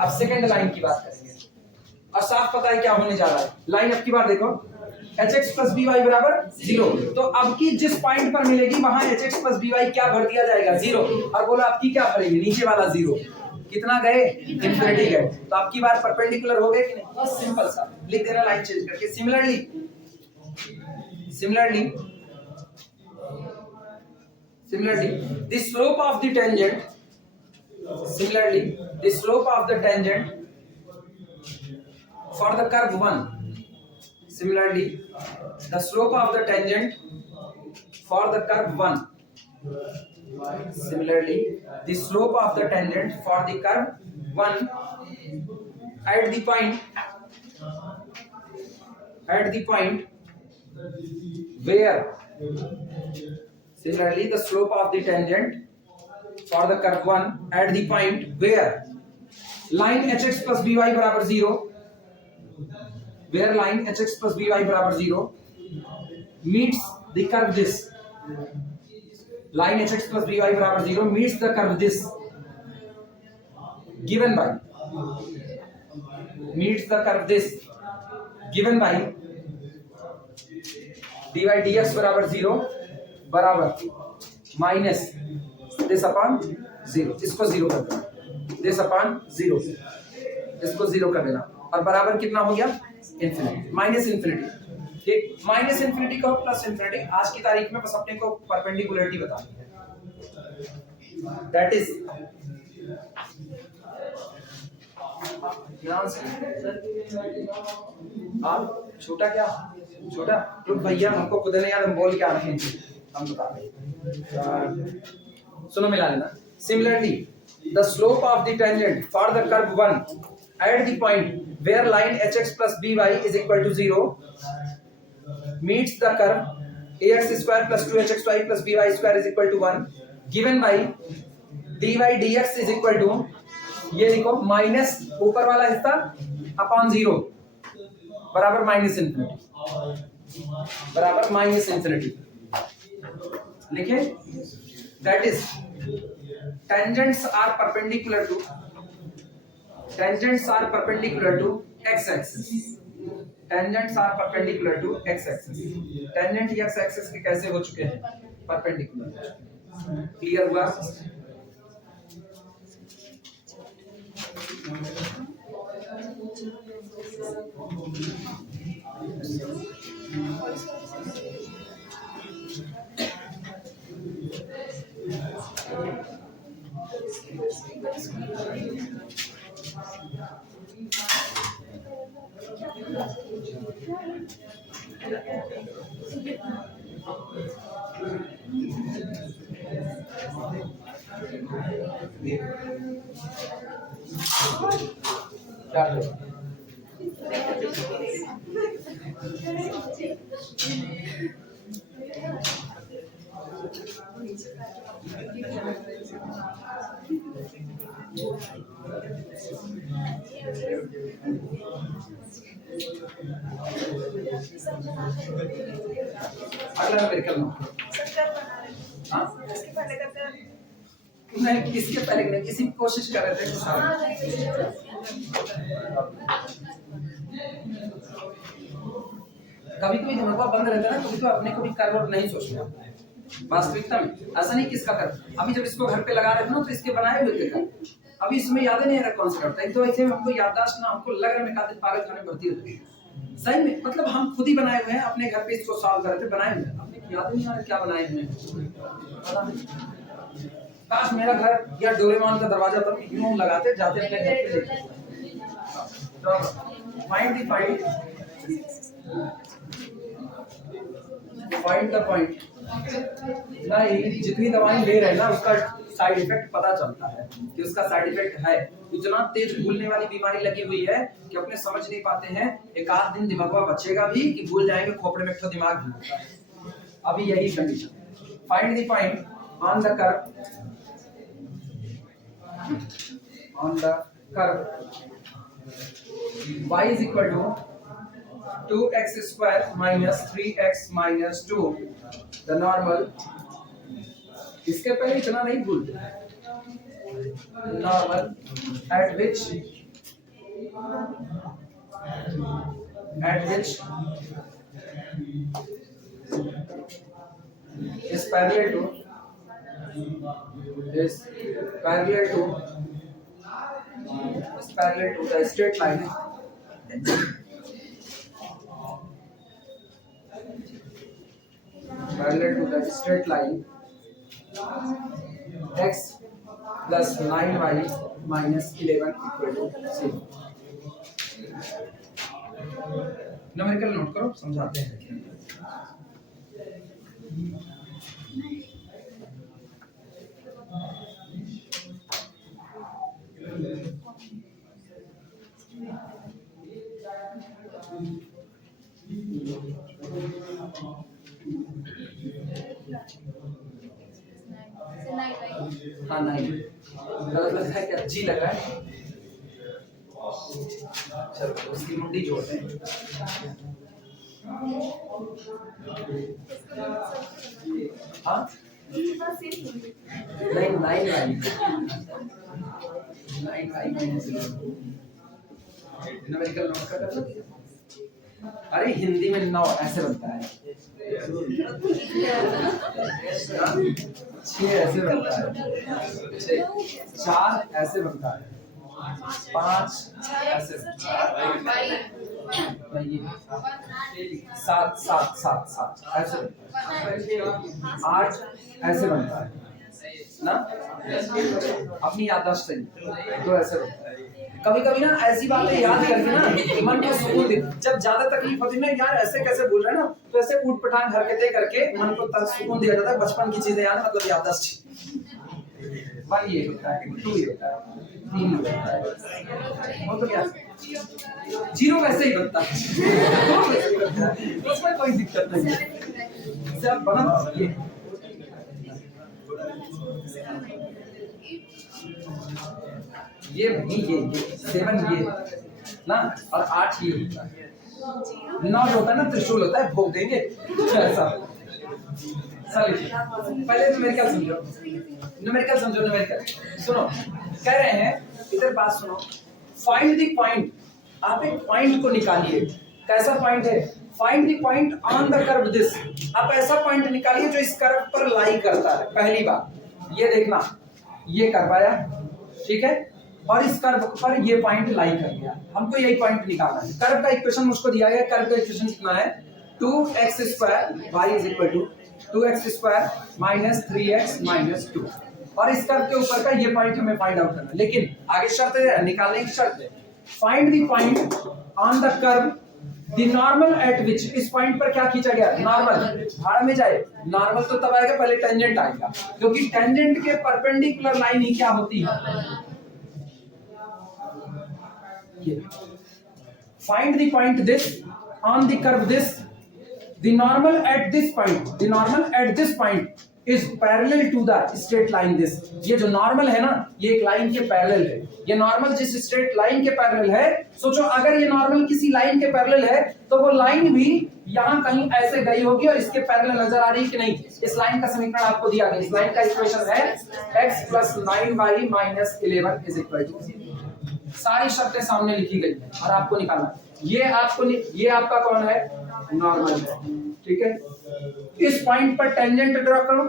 अब सेकंड लाइन की बात करेंगे और साफ पता है क्या होने जा रहा है। लाइन अब की बार देखो, hx प्लस by बराबर 0, तो अब की जिस पॉइंट पर मिलेगी वहां hx प्लस by क्या भर दिया जाएगा 0, और बोलो आपकी क्या भरेंगे, नीचे वाला 0, कितना गए, इंफिनिटी गए, तो आपकी बार परपेंडिकुलर हो गए कि नहीं, बस सिंपल सा लिख देना लाइन चेंज करके। Similarly the slope of the tangent, for the curve 1, similarly the slope of the tangent for the curve 1, similarly the slope of the tangent for the curve 1 at the point where, similarly the slope of the tangent for the curve 1 at the point where line hx plus by बराबर 0, where line hx plus by बराबर 0 meets the curve this, line hx plus by बराबर 0 meets the curve this given by dy dx बराबर 0 बराबर minus this upon 0, इसको 0 कर देना, this upon 0, इसको 0 कर देना, और बराबर कितना हो गया, इंफिनिटी, माइनस इंफिनिटी। ठीक, माइनस इंफिनिटी को प्लस इंफिनिटी, आज की तारीख में बस अपने को परपेंडिकुलरिटी बतानी है, दैट इज आप छोटा क्या छोटा तो भैया हमको खुद नहीं याद हम बोल क्या रहे हैं हम बता रहे सुनो मिला लेना similarly the slope of the tangent for the curve 1 at the point where line hx plus by is equal to 0 meets the curve ax square plus 2hxy plus by square is equal to 1 given by dy dx is equal to ये लिखो minus ऊपर वाला हिस्सा upon 0 बराबर minus infinity लिखे that is tangents are perpendicular to x axis tangents are perpendicular to x axis tangent x axis के कैसे हो चुके हैं परपेंडिकुलर क्लियर हुआ क्या अगला मेडिकल में हाँ नहीं किसके पहले नहीं किसी कोशिश कर रहे थे कभी कभी दिमाग बंद रहता है ना कभी तो अपने को भी कर और नहीं सोचना वास्तविकता में ऐसा नहीं किसका कर अभी जब इसको घर पे लगा रहे थे ना तो इसके बनाए हुए थे कर अभी इसमें याद नहीं आ रहा कौन सा करता है तो ऐसे में हमको याददाश्त ना हमको लग रहा है मैं काफी पागल खाने भर्ती होती सही में मतलब हम खुद ही बनाए हुए हैं अपने घर पे इसको सॉल्व करते बनाए हुए हैं अपने याद नहीं आ रहा क्या बनाए हुए हैं काश मेरा घर या डोरेमोन का दरवाजा पर यूं लगाते जाते अपने घर पे तो फाइंड द पॉइंट नहीं जितनी दवाएं ले रहे हैं ना उसका साइड इफेक्ट पता चलता है कि उसका साइड इफेक्ट है इतना तेज भूलने वाली बीमारी लगी हुई है कि अपने समझ नहीं पाते हैं एक आध दिन दिमाग बचेगा भी कि भूल जाएंगे खोपड़े में दिमाग भी होता है अभी यही condition find the point on the curve y is equal to 2x square minus 3x minus 2 the normal इसके पहले इतना नहीं भूलते normal at which is parallel to the straight line x plus 9y minus 11 equal to 0 numerical note करो समझाते हैं हाँ नहीं गलत लग रहा है क्या जी लग रहा है चलो उसकी मुंडी जोड़ते हैं हाँ नहीं न्यूमेरिकल नोट कर अरे हिंदी में 9 ऐसे बनता है 6 ऐसे बनता है 4 ऐसे बनता है 5 ऐसे 7 ऐसे 8 ऐसे बनता है ना, अपनी याददाश्त से तो ऐसे होता है। कभी कभी ना ऐसी बातें याद करके ना मन को सुकून दे। जब ज्यादा तकलीफ होती है ना, यार ऐसे कैसे बोल रहे हैं ना, तो ऐसे ऊट पटांग हरकतें करके मन को सुकून दिया जाता है। बचपन की चीजें याद, मतलब याददाश्त। 1 ये होता है, 2 ये होता है, 3 ये होता है, वो तो क्या 0 वैसे ही बनता है, उसमें कोई दिक्कत नहीं है। सब बना ये नहीं, ये 7 ये ना, और 8 ये होता है, 9 होता है ना, त्रिशूल होता है, भोग देंगे ऐसा। पहले न्यूमेरिकल समझो, न्यूमेरिकल समझो, न्यूमेरिकल सुनो। कह रहे हैं, इधर बात सुनो, फाइंड द पॉइंट। आप एक पॉइंट को निकालिए। कैसा पॉइंट है? Find the point on the curve this. आप ऐसा पॉइंट निकालिए जो इस कर्व पर लाई करता है। पहली बात ये देखना, ये कर्व आया, ठीक है, और इस कर्व पर ये पॉइंट लाई कर गया। हमको यही पॉइंट निकालना है। कर्व का इक्वेशन मुझको दिया गया, कर्व का इक्वेशन कितना है? 2x² y = 2x² - 3x - 2। और इस कर्व के ऊपर का ये पॉइंट हमें फाइंड आउट करना है। लेकिन आगे शर्त है, निकालने की शर्त है, find the point on the curve the normal at विच। इस पॉइंट पर क्या खींचा गया? नॉर्मल। भाड़ में जाए, नॉर्मल तो तब आएगा, पहले टेंजेंट आएगा, क्योंकि टेंजेंट के परपेंडिकुलर लाइन ही क्या होती है? Find the point this on the curve this. The normal at this point is parallel to the straight line this. ये जो नॉर्मल है ना, ये एक लाइन के पैरेलल है। ये नॉर्मल जिस स्ट्रेट लाइन के पैरेलल है, सोचो अगर ये नॉर्मल किसी लाइन के पैरेलल है तो वो लाइन भी यहाँ कहीं ऐसे गई होगी और इसके पैरेलल नजर आ रही है कि नहीं? इस लाइन का समीकरण आपको दिया गया। इस लाइन का इक्वेशन है x + 9y - 11 = 0। सारी शर्तें सामने लिखी गई और आपको निकालना। ये आपका कौन है? नॉर्मल है, ठीक है। इस पॉइंट पर टेंजेंट ड्रॉ करो।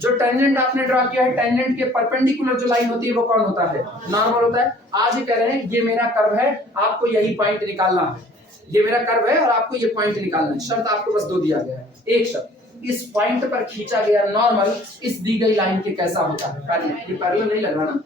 जो टेंजेंट आपने ड्रॉ किया है, टेंजेंट के परपेंडिकुलर जो लाइन होती है वो कौन होता है? नॉर्मल होता है। आज ही कह रहे हैं ये मेरा कर्व है, आपको यही पॉइंट निकालना है। ये मेरा कर्व है और आपको ये पॉइंट निकालना है। शर्त आपको बस 2 दिया गया है। एक शर्त, इस पॉइंट पर खींचा गया नॉर्मल इस दी गई लाइन के कैसा होता है? पैरेलल। ये पैरेलल नहीं लग रहा ना?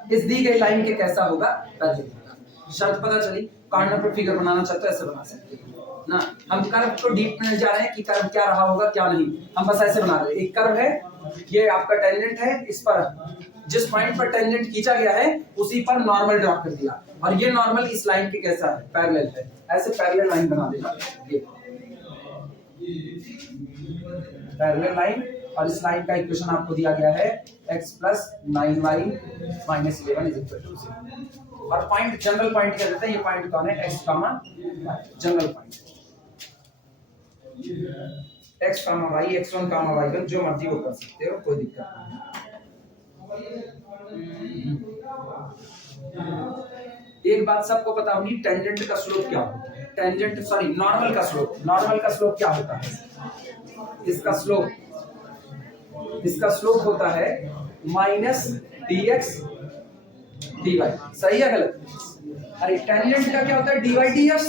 इस दी गई लाइन के कैसा होगा? पैरेलल। शर्त पता चली। कॉर्नर पर फिगर बनाना चाहते हो ऐसे बना सकते हो ना। हम कर्व को डीप में जा रहे हैं कि कर्व क्या रहा होगा क्या नहीं, हम बस ऐसे बना रहे हैं। एक कर्व है, ये आपका टेंजेंट है, इस पर जिस पॉइंट पर टेंजेंट खींचा गया है उसी पर नॉर्मल ड्रॉ कर दिया, और ये नॉर्मल इस लाइन के कैसा है? पैरेलल है। ऐसे पैरेलल लाइन बना देना, ये पैरेलल लाइन। और इस लाइन का इक्वेशन आपको दिया गया है x + 9y - 11 = 0। और पॉइंट जनरल पॉइंट क्या देते हैं? ये पॉइंट कौन है? x, general point x, y, x1, y1 जो मर्जी वो कर सकते हो, कोई दिक्कत नहीं। एक बात सबको पता होगी, टेंजेंट का स्लोप क्या होता है? नॉर्मल का स्लोप क्या होता है? इसका स्लोप होता है -dx dy। सही है गलत? अरे टेंजेंट का क्या होता है? dy dx।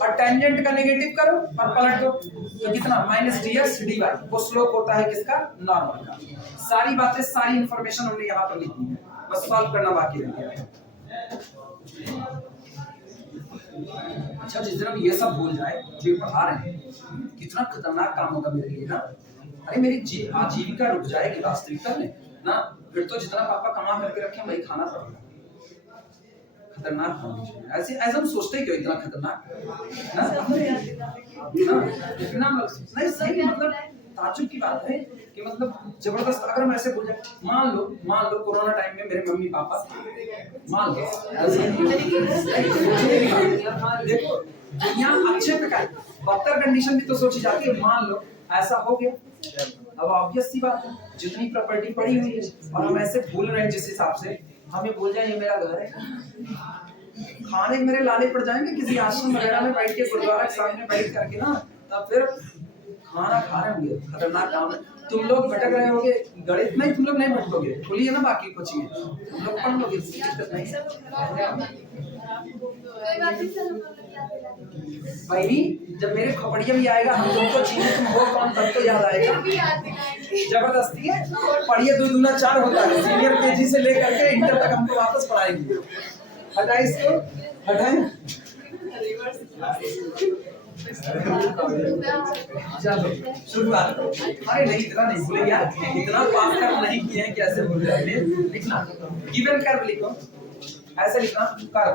और टेंजेंट का नेगेटिव करो और पलट दो तो कितना? -dx dy। वो स्लोप होता है किसका? नॉर्मल का। सारी बातें, सारी इंफॉर्मेशन हमने यहाँ पर लिखी है, बस सॉल्व करना बाकी रह गया है। अच्छा, जिस दिन हम ये सब भूल जाए जो पढ़ा रहे हैं, कितना खतरनाक काम होगा मेरे लिए ना। अरे मेरी आजीविका रुक जाएगी वास्तविकता में ना, फिर तो जितना पापा कमा करके रखे वही खाना पड़ेगा। खतरनाक काम है। ऐसे हम सोचते क्यों इतना खतरनाक ना? इतना नहीं सही, मतलब ताज्जुब की बात है कि मतलब जबरदस्त। अगर हम ऐसे बोल जाए, मान लो कोरोना टाइम में मेरे मम्मी पापा, मान लो देखो दुनिया अच्छे प्रकार बदतर कंडीशन भी तो सोची जाती है। मान लो ऐसा हो गया, अब ऑब्वियस सी बात है जितनी प्रॉपर्टी पड़ी हुई है और हम ऐसे भूल रहे हैं, जिस हिसाब से हमें बोल जाए ये मेरा घर है, खाने मेरे लाले पड़ जाएंगे किसी आश्रम वगैरह में बैठ के, गुरुद्वारा के सामने बैठ करके ना, तब फिर खाना खा रहे होंगे। खतरनाक काम है। तुम लोग भटक रहे होगे, गणित में तुम लोग नहीं भटकोगे, खुली है ना बाकी कोचिंग, तुम लोग पढ़ लोगे, दिक्कत नहीं। कोई बात नहीं सर, हम लोग याद दिला देंगे। भाई जब मेरे खोपड़िया में आएगा हम तुमको चीनी तुम हो कौन तब तो याद आएगा। फिर भी याद दिलाएंगे। जबरदस्ती है, पढ़िए 2 दूना 4 होता है, सीनियर केजी से लेकर के इंटर तक हमको वापस पढ़ाएंगे। हटाए इसको, हटाए। चलो शुरुआत करो। अरे नहीं इतना नहीं भूले यार, इतना पास कर नहीं किए हैं, कैसे भूल जाएंगे। लिखना गिवन कर्व लिखो, ऐसे लिखना कर्व।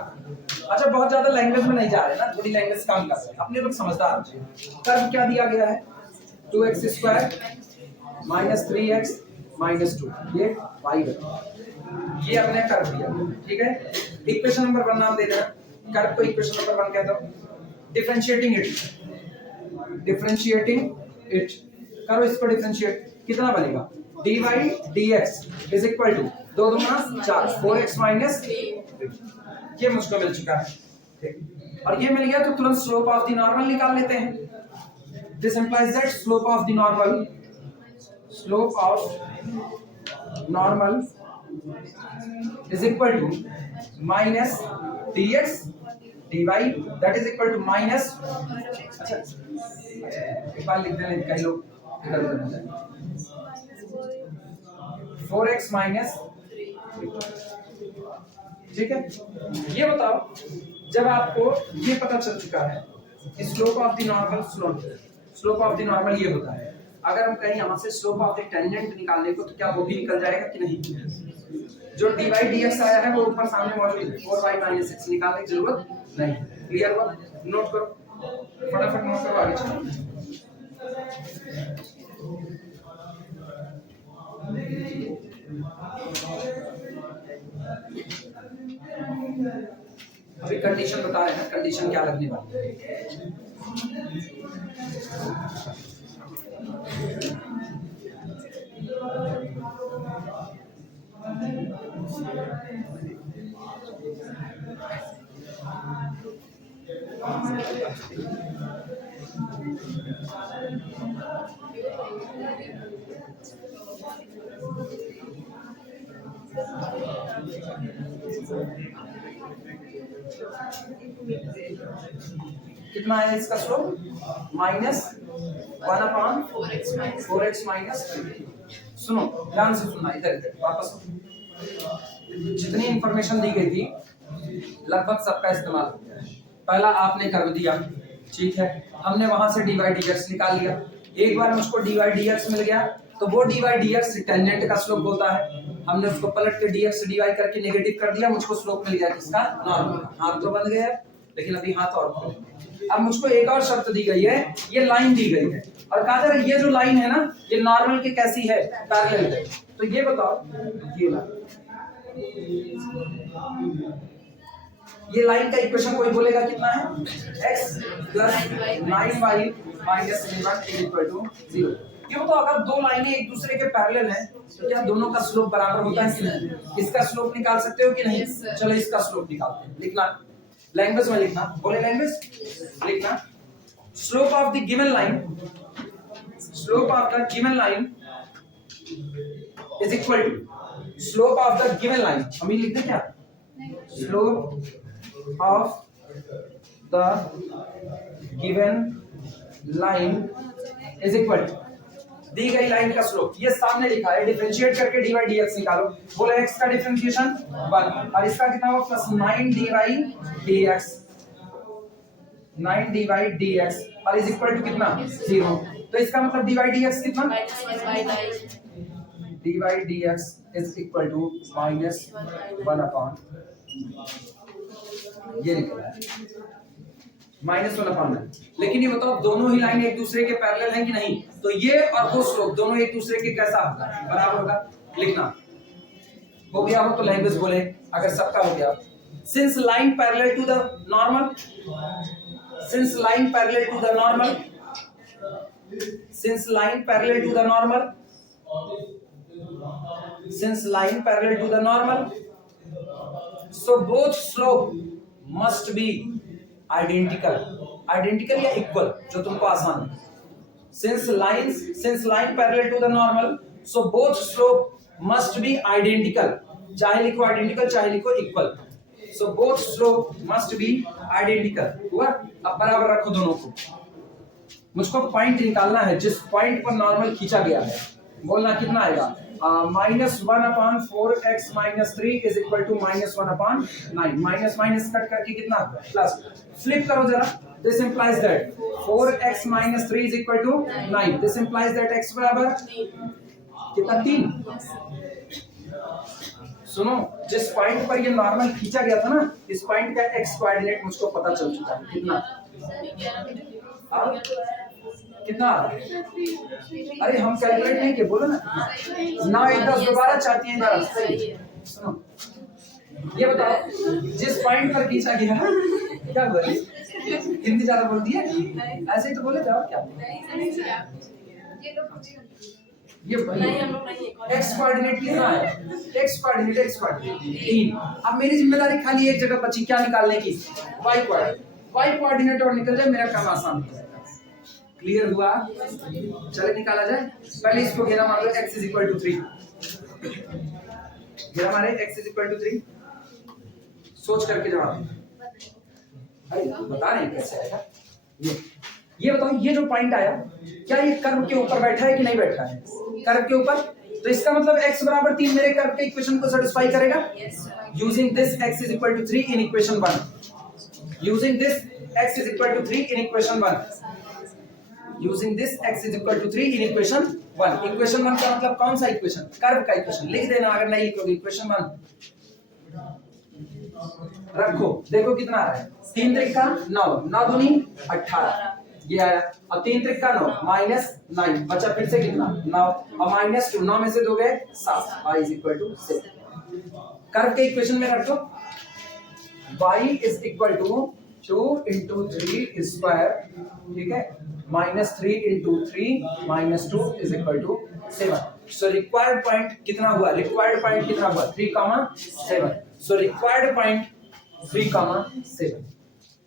अच्छा बहुत ज्यादा लैंग्वेज में नहीं जा रहे ना, थोड़ी लैंग्वेज कम कर रहे हैं, अपने लोग समझदार हो। कर्व क्या दिया गया है, 2x² - 3x - 2, ये y है, ये अपने कर्व दिया, ठीक है। इक्वेशन नंबर 1 नाम दे देना, कर्व को इक्वेशन नंबर 1 कहता हूं। डिफरेंशिएटिंग इट करो, इसको डिफरेंशिएट, कितना बनेगा, dy dx is equal to 2 दूना 4 4x - 3, ये मुझको मिल चुका है, ठीक। और ये मिल गया तो तुरंत स्लोप ऑफ द नॉर्मल निकाल लेते हैं। This implies that slope of the normal is equal to minus dx dy that is equal to minus, अच्छा एक बार लिख देना, कई लोग इधर उधर जाएंगे, 4x - 3, ठीक है। ये बताओ जब आपको ये पता चल चुका है कि स्लोप ऑफ द नॉर्मल ये होता है, अगर हम कहीं यहाँ से स्लोप ऑफ द टेंजेंट निकालने को, तो क्या वो भी निकल जाएगा कि नहीं। जो dy dx आया है वो ऊपर सामने मौजूद है, 4y - 6 निकालने की जरूरत नहीं। क्लियर हुआ, नोट करो, फटाफट नोट करो, आगे चलो। अभी कंडीशन बता रहे हैं, कंडीशन क्या लगने वाली है। कितना है इसका स्लोप, -1/4x - 3। सुनो ध्यान से सुनना, इधर इधर वापस। जितनी इंफॉर्मेशन दी गई थी लगभग सबका इस्तेमाल हो गया है। पहला आपने कर दिया, ठीक है, हमने वहां से dy dx निकाल लिया। एक बार मुझको dy dx मिल गया तो वो dy dx टेंजेंट का स्लोप होता है, हमने उसको पलट के dx से dy करके नेगेटिव कर दिया, मुझको स्लोप मिल गया किसका, नॉर्मल। हाथ तो बन गया, लेकिन अभी हाथ और खोलेंगे। अब मुझको एक और शर्त दी गई है, ये लाइन दी गई है और कहा जा रहा है ये जो लाइन है ना, ये नॉर्मल के कैसी है, पैरेलल है। तो ये बताओ, ये लाइन का इक्वेशन कोई बोलेगा कितना है, x + 9y - 11 = 0। क्यों, तो अगर दो लाइनें एक दूसरे के पैरेलल हैं तो क्या दोनों का स्लोप बराबर होता है कि नहीं। इसका स्लोप निकाल सकते हो कि नहीं, चलो इसका स्लोप निकालते हैं। लिखना लैंग्वेज में, लिखना बोले लैंग्वेज, लिखना slope of the given line is equal to slope of the given line. हम ये लिखते क्या, slope of the given line is equal to दी गई लाइन का स्लोप, ये सामने लिखा है, डिफरेंशिएट करके dy dx निकालो। बोले x का डिफरेंशिएशन 1 और इसका कितना होगा, +9 dy dx और इज इक्वल टू कितना, 0। तो इसका मतलब dy dx कितना, dy dx is equal to -1/, ये लिखा है -1/। लेकिन ये बताओ दोनों ही लाइन एक दूसरे के पैरेलल हैं कि नहीं, तो ये और वो स्लोप दोनों एक दूसरे के कैसा होगा, बराबर होगा। लिखना हो गया हो तो लैंग्वेज बोले, अगर सबका हो गया, since line parallel to the normal, since line parallel to the normal, since line parallel to the normal, since line parallel to the normal, so both slope must be identical या equal, जो तुमको आसान है। since line parallel to the normal, so both slope must be identical, चाहे लिखो identical चाहे लिखो equal। So both slope must be identical. हुआ? अब बराबर रखो दोनों को। मुझको पॉइंट निकालना है जिस पॉइंट पर नॉर्मल खींचा गया है। बोलना कितना आएगा? -1/4x - 3 is equal to -1/9। Minus minus cut करके कितना प्लस। फ्लिप करो जरा। This implies that 4x - 3 is equal to 9। This implies that x बराबर कितना? 3। सुनो, जिस पॉइंट पर ये नॉर्मल खींचा गया था ना, इस पॉइंट का x कोऑर्डिनेट मुझको पता चल चुका है। कितना? कितना? अरे हम कैलकुलेट नहीं किए, बोलो ना। 9 1 10 दोबारा चाहती हैं इधर। सुनो, ये बताओ जिस पॉइंट पर खींचा गया, क्या बोले? हिंदी ज्यादा बोल दिया? ऐसे ही तो बोले थे। और क्या? ये x कोऑर्डिनेट कितना है? x coordinate 3। अब मेरी जिम्मेदारी खाली एक जगह बची, क्या निकालने की? y कोऑर्डिनेट और निकल जाए, मेरा काम आसान हो जाएगा। क्लियर हुआ? चले निकाला जाए। पहले इसको घेरा मान लो x = 3। घेरा मारे x = 3। सोच करके जवाब। अरे बता रहे हैं कैसे आएगा। ये बताओ, ये जो पॉइंट आया, क्या ये कर्व के ऊपर बैठा है कि नहीं बैठा है? कर्व के ऊपर, तो इसका मतलब x बराबर 3 मेरे कर्व के इक्वेशन को सेटिस्फाई करेगा। Using this x = 3 in equation 1। Using this x = 3 in equation 1। Using this x = 3 in equation 1। Equation 1 का मतलब कौन सा इक्वेशन? कर्व का इक्वेशन। लिख देना अगर नहीं लिखोगे। इक्वेशन 1 रखो। देखो कितना आ रहा है? 3 3 का 9, 9 दूनी 18, ये आया। और 3 3 का 9 -9 बचा। फिर से कितना? 9 और -2, 9 में से 2 गए 7। y = 7। कर्व के इक्वेशन में रखो y = 2 × 3 स्क्वायर, ठीक है, -3 × 3 -2 = 7। सो रिक्वायर्ड पॉइंट कितना हुआ? रिक्वायर्ड पॉइंट कितना हुआ? 3, 7। So required point 3, 7।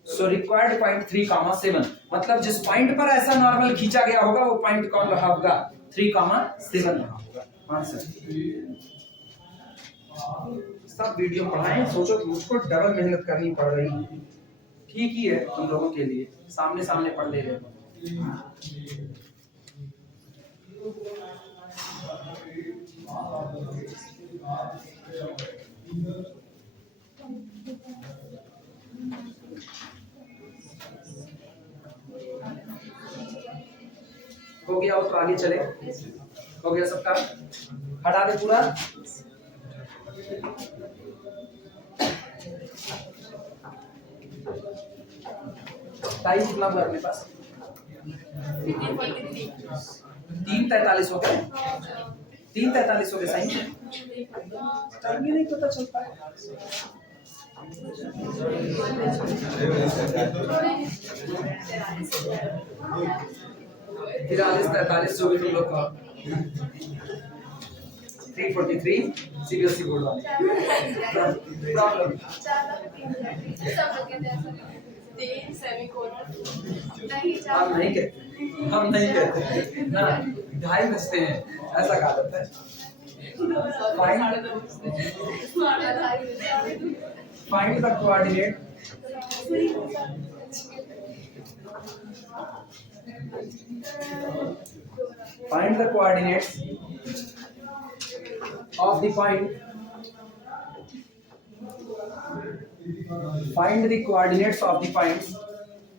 So required point 3, 7। मतलब जिस पॉइंट पर ऐसा नॉर्मल खींचा गया होगा, वो पॉइंट कौन रहा होगा? 3, 7 रहा होगा। आंसर। सब वीडियो पढ़ाएं। सोचो मुझको डबल मेहनत करनी पड़ रही। ठीक ही है तुम लोगों के लिए, सामने सामने पढ़ ले रहे हो। हो गया हो तो आगे चले। हो गया सबका? हटा दे पूरा। टाइम कितना हुआ अपने पास? 3:43 हो गए। 3:43 हो गए। साइन टाइम ही नहीं पता चलता है। फिर 43 जो भी तुम लोग का 343 सीबीएसई बोर्ड वाले प्रॉब्लम। हम नहीं कहते ना, 2:30 बजते हैं, ऐसा कहा जाता है। Find the coordinate find the coordinates of the point. Find the coordinates of the points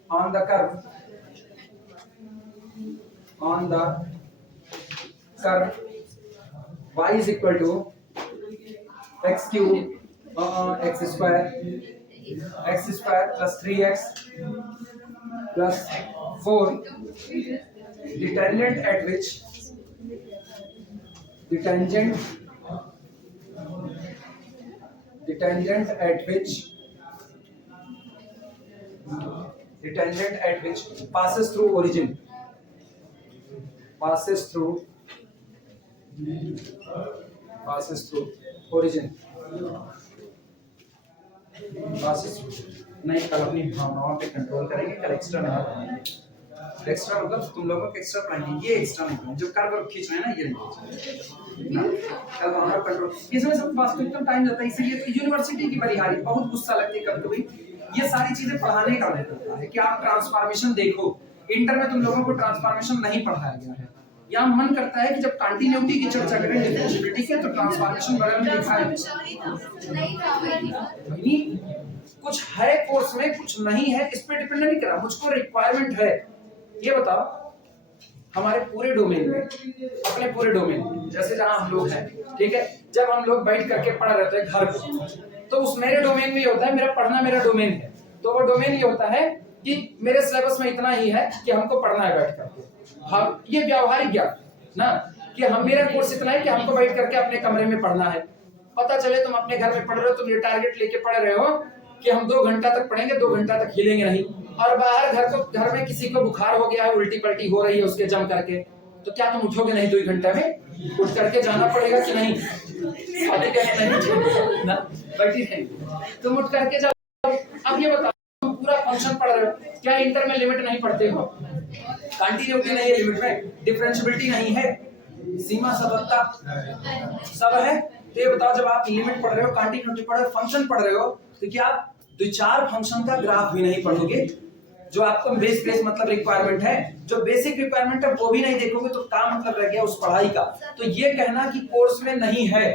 on the curve. On the curve y is equal to x cube x square plus 3x plus 4. The tangent at which the tangent at which passes through origin नहीं, कल अपनी भावनाओं पे control करेंगे, कल extra मेहनत करेंगे। Extra मतलब तुम लोगों का एक्स्ट्रा प्लानिंग, ये एक्स्ट्रा नहीं है जो कर्व खींच रहे हैं ना, ये नहीं कल हमारा कंट्रोल, इसमें सब वास्तविक टाइम जाता है। इसलिए तो यूनिवर्सिटी की बलिहारी बहुत गुस्सा लगती है कभी कभी। ये सारी चीजें पढ़ाने का मतलब होता है कि आप ट्रांसफॉर्मेशन देखो। इंटर में तुम लोगों को ट्रांसफॉर्मेशन नहीं पढ़ाया गया है। यहाँ मन करता है कि जब कंटिन्यूटी की चर्चा करें डिफरेंशिएबिलिटी की तो ट्रांसफॉर्मेशन बगल में लिखा है नहीं था नहीं, कुछ है कोर्स में कुछ नहीं है, इस पे डिपेंड नहीं करा, मुझको रिक्वायरमेंट है। ये बताओ हमारे पूरे डोमेन में, अपने पूरे डोमेन में, जैसे जहां हम लोग हैं, ठीक है, जब हम लोग बैठ करके पढ़ रहे थे घर पे, तो उस मेरे डोमेन में ये होता है, मेरा पढ़ना मेरा डोमेन है, तो वो डोमेन ये होता है कि मेरे सिलेबस में इतना ही है कि हमको पढ़ना है बैठ करके। हम ये व्यावहारिक ज्ञान ना कि हम, मेरा कोर्स इतना है कि हमको बैठ करके अपने कमरे में पढ़ना है। पता चले तुम अपने घर में पढ़ रहे हो, तुम ये टारगेट लेके पढ़ रहे हो कि हम 2 घंटा तक पढ़ेंगे, 2 घंटा तक हिलेंगे नहीं, और बाहर घर में किसी को बुखार हो गया है, उल्टी पल्टी हो रही है उसके जम करके, तो क्या तुम उठोगे नहीं 2 घंटे में? उठ करके जाना पड़ेगा कि नहीं? शादी कहे नहीं ना, बैठी नहीं, तुम उठ करके जाओ। अब ये बताओ तुम पूरा फंक्शन पढ़ रहे हो, क्या इंटर में लिमिट नहीं पढ़ते हो? कंटिन्यूटी नहीं है लिमिट में, डिफरेंशिएबिलिटी नहीं है, सीमा सततता सब है। तो ये बताओ जब आप लिमिट पढ़ रहे हो, कंटिन्यूटी पढ़ रहे हो, फंक्शन पढ़ रहे हो, तो क्या आप 2-4 फंक्शन का ग्राफ भी नहीं पढ़ोगे? जो आपको बेस मतलब रिक्वायरमेंट है, जो बेसिक रिक्वायरमेंट है वो भी नहीं देखोगे तो क्या मतलब रह गया उस पढ़ाई का? तो ये कहना कि कोर्स में नहीं है,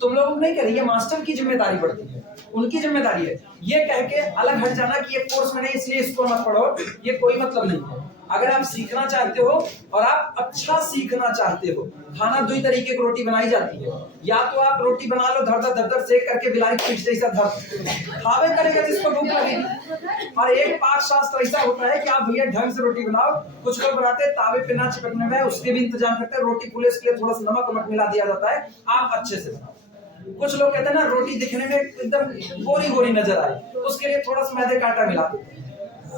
तुम लोग नहीं कह रही, ये मास्टर की जिम्मेदारी पड़ती है, उनकी जिम्मेदारी है। ये कह के अलग हट जाना कि ये कोर्स में नहीं इसलिए इसको मत पढ़ो, ये कोई मतलब नहीं है। अगर आप सीखना चाहते हो और आप अच्छा सीखना चाहते हो, खाना 2 तरीके की रोटी बनाई जाती है, या तो आप रोटी बना लो धर सेक करके बिलारी पीठ जैसा धर खावे करेगा जिसको भूख लगेगी, और एक पाक शास्त्र ऐसा होता है कि आप भैया ढंग से रोटी बनाओ। कुछ लोग बनाते हैं तावे पे ना चिपकने में, उसके भी इंतजाम करते हैं, रोटी फूले इसके लिए थोड़ा सा नमक मिला दिया जाता है, आप अच्छे से बनाओ। कुछ लोग कहते हैं ना रोटी दिखने में एकदम गोरी नजर आए, उसके लिए थोड़ा सा मैदे का आटा मिला दो।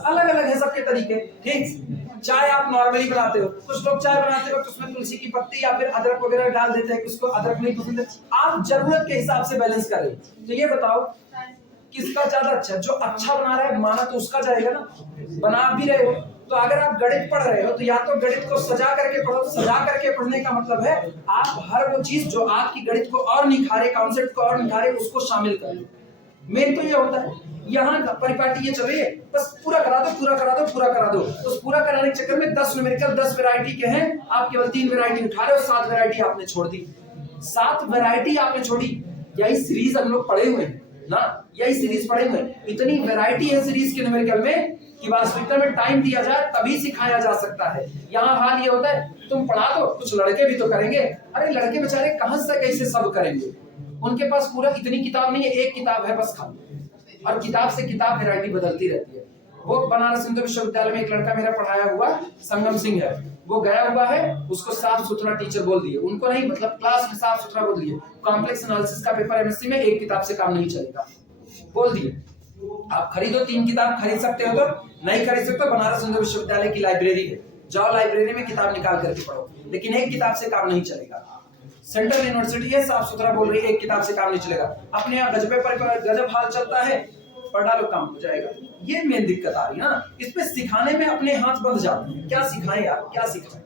अलग अलग है सबके तरीके, ठीक। चाय आप नॉर्मली बनाते हो, कुछ लोग चाय बनाते हो तो उसमें तुलसी की पत्ती या फिर अदरक वगैरह डाल देते हैं, किसको अदरक नहीं पसंद है, आप जरूरत के हिसाब से बैलेंस करें। तो ये बताओ किसका ज्यादा अच्छा? जो अच्छा बना रहा है माना तो उसका जाएगा ना, बना भी रहे हो तो अगर आप गणित पढ़ रहे हो तो या तो गणित को सजा करके पढ़ो। सजा करके पढ़ने का मतलब है आप हर वो चीज जो आपकी गणित को और निखारे, कॉन्सेप्ट को और निखारे, उसको शामिल करें। मेन तो ये होता है। यहाँ परिपाटी ये चल रही है, बस पूरा करा दो पूरा करा दो पूरा करा दो। उस पूरा कराने के चक्कर में 10 न्यूमेरिकल 10 वैरायटी के हैं, आप केवल 3 वैरायटी उठा रहे हो, 7 वैरायटी आपने छोड़ दी। 7 वैरायटी आपने छोड़ी। यही सीरीज हम लोग पढ़े हुए हैं ना, यही सीरीज पढ़े हुए हैं। इतनी वैरायटी है सीरीज के न्यूमेरिकल में कि वास्तविकता में टाइम दिया जाए तभी सिखाया जा सकता है। यहाँ हाल ये होता है तुम पढ़ा दो, कुछ लड़के भी तो करेंगे। अरे लड़के बेचारे कहां से कैसे सब करेंगे, उनके पास पूरा इतनी किताब नहीं है, एक किताब है बस खाली, और किताब से किताब वैरायटी बदलती रहती है। वो बनारस हिंदू विश्वविद्यालय में एक लड़का मेरा पढ़ाया हुआ संगम सिंह है, वो गया हुआ है, उसको साफ सुथरा टीचर बोल दिए, उनको नहीं मतलब क्लास में साफ सुथरा बोल दिए कॉम्प्लेक्स एनालिसिस का पेपर एमएससी में एक किताब से काम नहीं चलेगा, बोल दिए। आप खरीदो 3 किताब खरीद सकते हो, तो नहीं खरीद सकते हो, बनारस हिंदू विश्वविद्यालय की लाइब्रेरी है, जाओ लाइब्रेरी में किताब निकाल करके पढ़ो, लेकिन एक किताब से काम नहीं चलेगा। सेंट्रल यूनिवर्सिटी है, साफ सुथरा बोल रही है, एक किताब से काम नहीं चलेगा। अपने यहाँ गजबे पर गजब हाल चलता है, पढ़ डालो काम हो जाएगा। ये मेन दिक्कत आ रही है ना, इस पे सिखाने में अपने हाथ बंध जाते हैं। क्या सिखाएं यार, क्या सिखाएं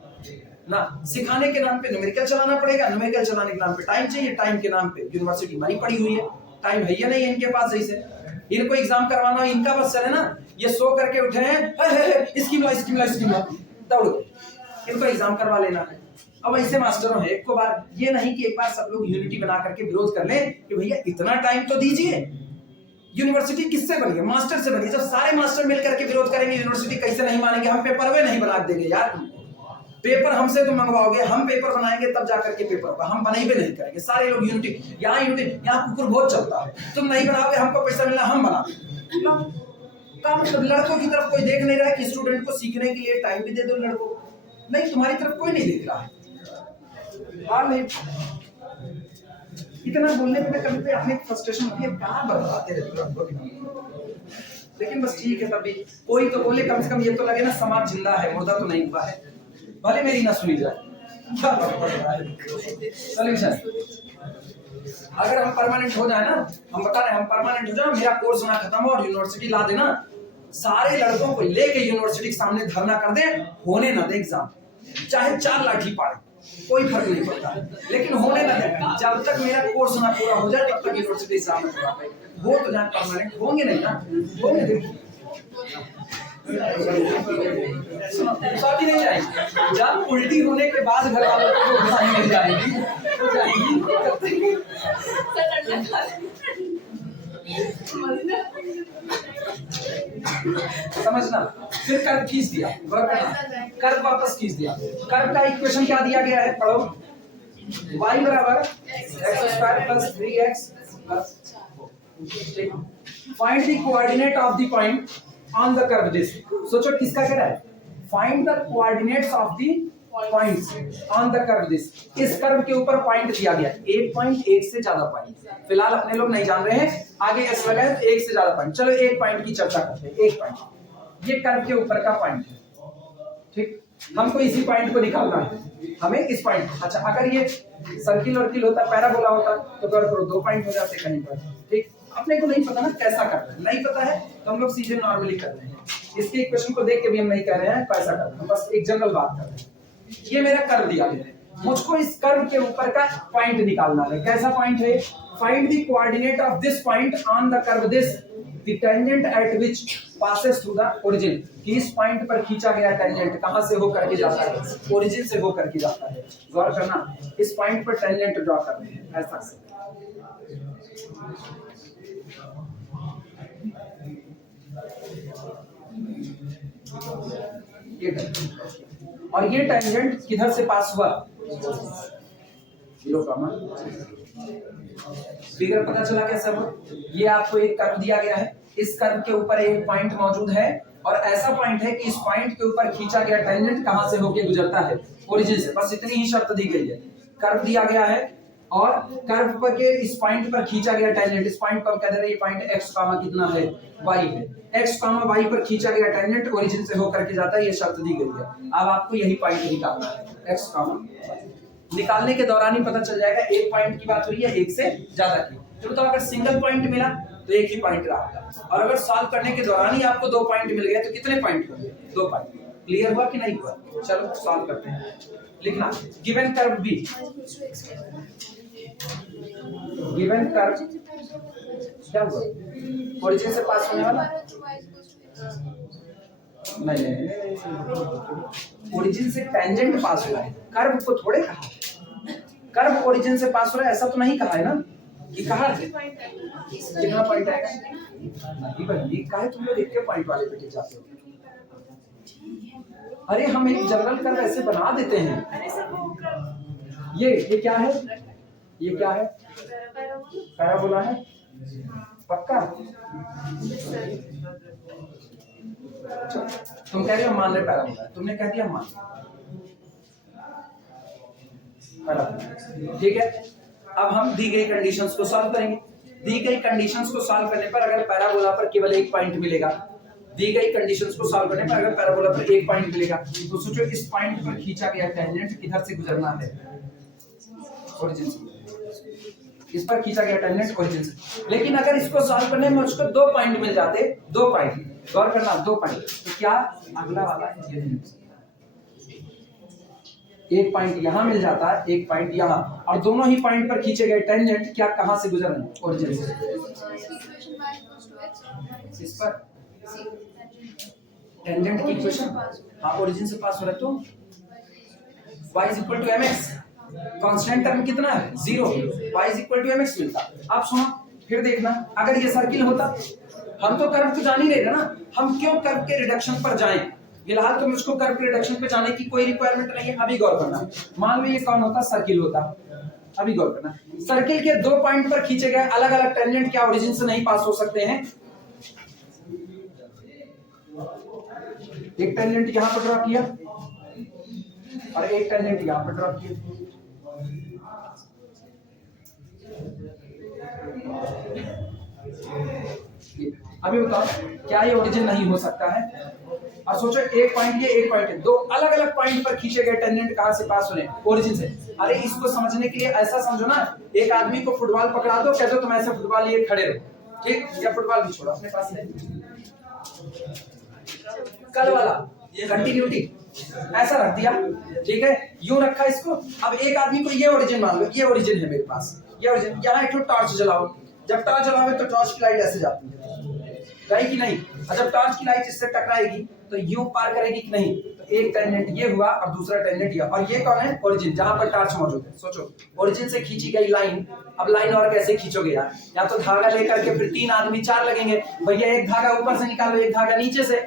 ना। सिखाने के नाम पे न्यूमेरिकल चलाना पड़ेगा, न्यूमेरिकल चलाने के नाम पे टाइम चाहिए, टाइम के नाम पे यूनिवर्सिटी मरी पड़ी हुई है, टाइम है या नहीं है इनके पास। जैसे इनको एग्जाम करवाना हो, इनका बस चले ना, ये सो करके उठे हैं, इसकी दौड़, इनको एग्जाम करवा लेना है। अब ऐसे मास्टरों है, एक को बार ये नहीं कि एक बार सब लोग यूनिटी बना करके विरोध कर ले कि भैया इतना टाइम तो दीजिए। यूनिवर्सिटी किससे बनी है? मास्टर से बनी है। जब सारे मास्टर मिल करके विरोध करेंगे, यूनिवर्सिटी कैसे नहीं मानेंगे? हम पेपर वे नहीं बना देंगे यार, पेपर हमसे तुम मंगवाओगे, हम पेपर बनाएंगे तब जाकर के पेपर होगा, हम बनाई भी नहीं करेंगे। सारे लोग यूनिटी, यहाँ कुकुर बहुत चलता है, तुम नहीं बनाओगे हमको पैसा मिलना, हम बना का मतलब लड़कों की तरफ कोई देख नहीं रहा है कि स्टूडेंट को सीखने के लिए टाइम भी दे दो लड़कों को, नहीं तुम्हारी तरफ कोई नहीं देख रहा है। नहीं इतना बोलने पे कभी अपनी फ्रस्ट्रेशन होती है, कहाँ बर्बादे रहते हो। लेकिन बस ठीक है, तभी कोई तो बोले, कम से कम ये तो लगे ना समाज जिंदा है, मुर्दा तो नहीं हुआ है, भले मेरी ना सुनी जाए। क्या सोल्यूशन? अगर हम परमानेंट हो जाए ना, हम बता रहे हैं हम परमानेंट हो जाए, मेरा कोर्स ना खत्म हो और यूनिवर्सिटी ला देना, सारे लड़कों को लेके यूनिवर्सिटी के सामने धरना कर दे, होने ना दे एग्जाम, चाहे 4 लाठी पाड़े, कोई फर्क नहीं पड़ता, लेकिन होने ना दे। जब तक मेरा कोर्स ना पूरा हो जाए तब तक यूनिवर्सिटी एग्जाम में पूरा पाए, वो तो जान परमानेंट होंगे नहीं ना, होंगे देखिए शादी नहीं जाएगी। जब उल्टी होने के बाद घर वालों को घुसाई नहीं जाएगी तो जाएगी। समझना। फिर कर्व खींच दिया, कर्व वापस खींच दिया। कर्व का इक्वेशन क्या दिया गया है, पढ़ो। y बराबर x² + 3x + 4। Find the coordinate of the point on the curve this. सोचो किसका कह रहा है, find the coordinates of the points on the curve this. इस कर्व के ऊपर पॉइंट दिया गया, एक पॉइंट, एक से ज्यादा पॉइंट। फिलहाल अपने लोग नहीं जान रहे हैं, आगे एस लगा है तो एक से ज्यादा पॉइंट। चलो एक पॉइंट की चर्चा करते हैं। एक पॉइंट, ये कर्व के ऊपर का पॉइंट है, ठीक। हमको इसी पॉइंट को निकालना है, हमें इस पॉइंट। अच्छा, अगर ये सर्किल वर्किल होता, पैराबोला होता तो करो 2 पॉइंट हो जाते कहीं पर, ठीक। अपने को नहीं पता ना कैसा करना है, नहीं पता है तो हम लोग सीधे नॉर्मली कर रहे हैं। इसके इक्वेशन को देख के भी हम नहीं कह रहे हैं कैसा करना, हम बस एक जनरल बात कर रहे हैं। ये मेरा कर्व दिया गया है, मुझको इस कर्व के ऊपर का पॉइंट निकालना है। कैसा पॉइंट है, find the coordinate of this point on the curve this, the tangent at which passes through the origin. कि इस पॉइंट पर खींचा गया टेंजेंट कहां से होकर के जाता है, ओरिजिन से होकर के जाता है। गौर करना, इस पॉइंट पर टेंजेंट ड्रॉ कर रहे हैं ऐसा से। ये और ये टेंजेंट किधर से पास हुआ, 0, फिगर पता चला क्या सब। ये आपको एक कर्व दिया गया है, इस कर्व के ऊपर एक पॉइंट मौजूद है और ऐसा पॉइंट है कि इस पॉइंट के ऊपर खींचा गया टेंजेंट कहां से होके गुजरता है, ओरिजिन से। बस इतनी ही शर्त दी गई है। कर्व दिया गया है और कर्व पर के इस पॉइंट पर खींचा गया टेंजेंट, इस पॉइंट पर कह दे रहे ये पॉइंट x कामा कितना है, y है। x कामा y पर खींचा गया टेंजेंट ओरिजिन से होकर के जाता है, ये शर्त दी गई है। अब आपको यही पॉइंट निकालना है, x कामा y। निकालने के दौरान ही पता चल जाएगा एक पॉइंट की बात हो रही है एक से ज्यादा की। तो अगर सिंगल पॉइंट मिला तो एक ही पॉइंट रहा, और अगर सॉल्व करने के दौरान ही आपको 2 पॉइंट मिल गए तो कितने पॉइंट होंगे, 2 पॉइंट। क्लियर हुआ कि नहीं हुआ? चलो सॉल्व करते हैं। लिखना, given curve be, given curve क्या हुआ, ओरिजिन से पास होने वाला नहीं, ओरिजिन से टेंजेंट पास हुआ है, कर्व को थोड़े कहा। कर्व ओरिजिन से पास हो रहा है ऐसा तो नहीं कहा है ना, कि कहा है कितना पॉइंट आएगा नहीं भाई, ये कहा है तुम लोग एक के पॉइंट वाले पे जाते हो। अरे हम एक जनरल कर्व ऐसे बना देते हैं। ये क्या है, ये क्या है, पैराबोला है पक्का। तुम कह रहे हो मान रहे पैराबोला, तुमने कह दिया मान पैराबोला, ठीक है। अब हम दी गई कंडीशंस को सॉल्व करेंगे। दी गई कंडीशंस को सॉल्व करने पर अगर पैराबोला पर केवल 1 पॉइंट मिलेगा, दी गई कंडीशंस को सॉल्व करने पर अगर पैराबोला पर 1 पॉइंट मिलेगा तो सोचो इस पॉइंट पर खींचा गया टेंजेंट किधर से गुजरना है, ओरिजिन से। इस पर खींचा गया टेंजेंट ओरिजिन से। लेकिन अगर इसको सॉल्व करने में उसको 2 पॉइंट मिल जाते, 2 पॉइंट, गौर करना 2 पॉइंट, तो क्या अगला वाला ये नहीं हो सकता। 1 पॉइंट यहाँ मिल जाता है, 1 पॉइंट यहाँ, और दोनों ही पॉइंट पर खींचे गए टेंजेंट क्या कहां से गुजर रहे हैं, ओरिजिन से। इस पर टेंजेंट की इक्वेशन हाँ ओरिजिन से पास हो रहा है तो y = mx, कांस्टेंट टर्म कितना है 0, y = mx मिलता। अब सुनो फिर देखना, अगर ये सर्किल होता, हम तो कर्व को जान ही नहीं रहे ना, हम क्यों कर्व के रिडक्शन पर जाएं। फिलहाल तो मुझको कर्व के रिडक्शन पे जाने की कोई रिक्वायरमेंट नहीं है। अभी गौर करना, मान लो ये कौन होता, सर्किल होता। अभी गौर करना, सर्किल के 2 पॉइंट पर खींचे गए अलग अलग टेंजेंट क्या ओरिजिन से नहीं पास हो सकते हैं। एक टेंजेंट यहां पर ड्रॉ किया और एक टेंजेंट यहां पर ड्रॉ किया। अभी बताओ क्या ये ओरिजिन नहीं हो सकता है। और सोचो 1 पॉइंट ये 1 पॉइंट है, 2 अलग अलग पॉइंट पर खींचे गए टेंजेंट कहां से पास हो रहे हैं, ओरिजिन से। अरे इसको समझने के लिए ऐसा समझो ना, एक आदमी को फुटबॉल पकड़ा दो, कह दो तुम ऐसे फुटबॉल लिए खड़े रहो, ठीक, या फुटबॉल भी छोड़ो अपने पास नहीं, कल वाला कंटिन्यूटी ऐसा रख दिया, ठीक है, यूं रखा इसको। अब एक आदमी को ये ओरिजिन मान लो, ये ओरिजिन है मेरे पास, ये ओरिजिन, यहाँ एक टॉर्च जलाओ, जब टॉर्च जलाओगे तो टॉर्च की लाइट ऐसे जाती है, गई कि नहीं? और जब टॉर्च की लाइट इससे टकराएगी तो यूं पार करेगी कि नहीं? तो एक टेंजेंट ये हुआ और दूसरा टेंजेंट ये, और ये कौन है? ओरिजिन, जहां पर टॉर्च मौजूद है। सोचो, ओरिजिन से खींची गई लाइन, अब लाइन और कैसे खींचोगे यार? या तो धागा लेकर के फिर 3 आदमी 4 लगेंगे, भैया एक धागा ऊपर से निकालो, एक धागा नीचे से।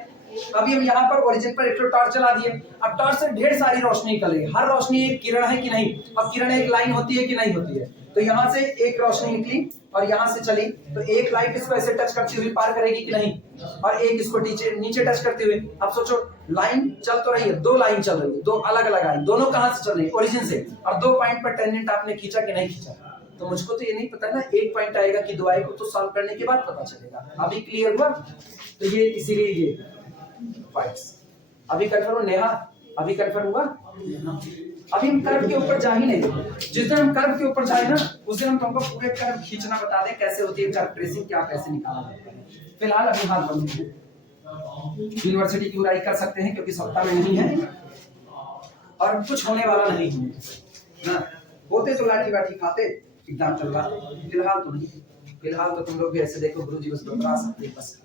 अभी हम यहाँ पर ओरिजिन पर एक टॉर्च चला दिए, अब टॉर्च से ढेर सारी रोशनी निकलेगी, हर रोशनी एक किरण है कि नहीं? अब किरण एक लाइन होती है कि नहीं होती है? तो यहाँ से एक रोशनी निकली और यहाँ से चली, तो एक लाइट इसको ऐसे टच करती हुई पार करेगी कि नहीं? और एक इसको नीचे टच करते हुए। अब सोचो, लाइन चल तो रही है, 2 लाइन चल रही है, 2 अलग अलग लाइन, दोनों कहाँ से चल रही है? ओरिजिन से, और 2 पॉइंट पर टेंजेंट आपने खींचा कि नहीं खींचा? तो मुझको तो ये नहीं पता ना, एक पॉइंट आएगा कि 2 आएगा, तो सॉल्व करने के बाद पता चलेगा। अभी क्लियर हुआ? तो ये इसीलिए ये पॉइंट्स अभी कंफर्म, नेहा अभी कंफर्म हुआ? अभी हम कर्व के ऊपर जा ही नहीं, जिस दिन हम कर्व के ऊपर जाए ना, उस दिन हम तुमको पूरे कर्व खींचना बता दें, कैसे होती है कर्व ट्रेसिंग, क्या कैसे निकाला जाता है। फिलहाल अभी हाथ बंद है, यूनिवर्सिटी की बुराई कर सकते हैं क्योंकि सप्ताह में नहीं है और कुछ होने वाला नहीं है ना, होते तो लाठी बाठी खाते, एग्जाम चल रहा, फिलहाल तो नहीं। फिलहाल तो तुम लोग भी ऐसे देखो, गुरुजी बस बता सकते बस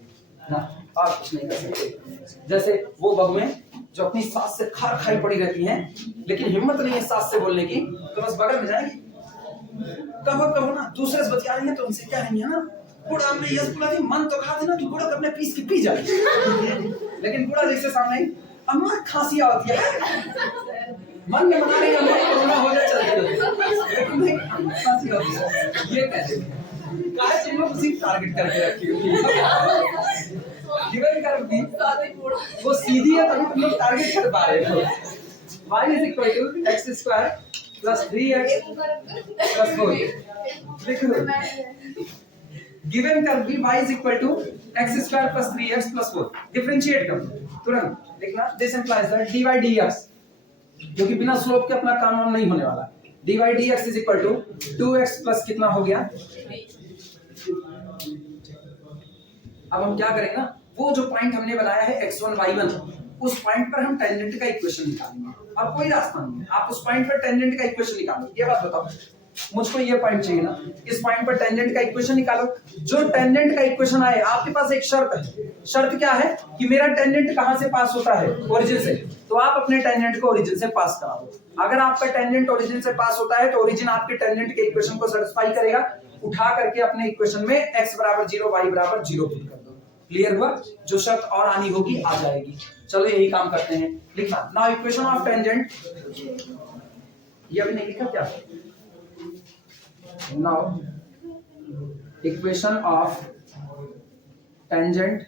ना, और कुछ नहीं कर सकते। जैसे वो बहुएं जो अपनी सास से खार खाई पड़ी रहती हैं, लेकिन हिम्मत नहीं है सास से बोलने की, तो बस बगल में जाएंगी, कहो ना, दूसरे से बतिया रही है तो उनसे क्या रही है ना, बूढ़ा हमने यस बोला थी, मन तो खा देना, तू बूढ़ा अपने पीस की पी जाए। लेकिन बूढ़ा जैसे सामने, अम्मा खांसी आती है, मन में मना रही है, अम्मा कोरोना हो जाए चल, लेकिन नहीं खांसी आती है, ये कैसे? काय तुम लोग उसी टारगेट करके रखी हुई गिवन कर्व भी वो सीधी है, तभी तुम लोग टारगेट कर पा रहे हो। y is equal to x square plus 3x plus 4 लिख लो। गिवन कर्व भी y is equal to x square plus 3x plus 4 differentiate कर तुरंत लिखना, this implies that dy dx, क्योंकि बिना स्लोप के अपना काम नहीं होने वाला, dy dx is equal to 2x plus कितना हो गया? अब हम क्या करेंगे ना, वो जो पॉइंट हमने बनाया है x1 y1, उस पॉइंट पर हम टेंजेंट का इक्वेशन निकालेंगे। अब कोई रास्ता नहीं है, आप उस पॉइंट पर टेंजेंट का इक्वेशन निकालो। ये बात बताओ, मुझको ये पॉइंट चाहिए ना, इस पॉइंट पर टेंजेंट का इक्वेशन निकालो। जो टेंजेंट का इक्वेशन आए, आपके पास एक शर्त है। शर्त क्या है? कि मेरा टेंजेंट कहां से पास होता है? ओरिजिन से। तो आप अपने टेंजेंट को ओरिजिन से पास करा दो। अगर आपका टेंजेंट ओरिजिन से पास होता है तो ओरिजिन आपके टेंजेंट के इक्वेशन को सेटिस्फाई करेगा। उठा करके अपने इक्वेशन में x बराबर 0 y बराबर 0 पुट कर दो। क्लियर हुआ? जो शर्त और आनी होगी आ जाएगी। चलो यही काम करते हैं। लिखना नाउ इक्वेशन ऑफ टेंजेंट, ये अभी नहीं लिखा क्या? Now equation of tangent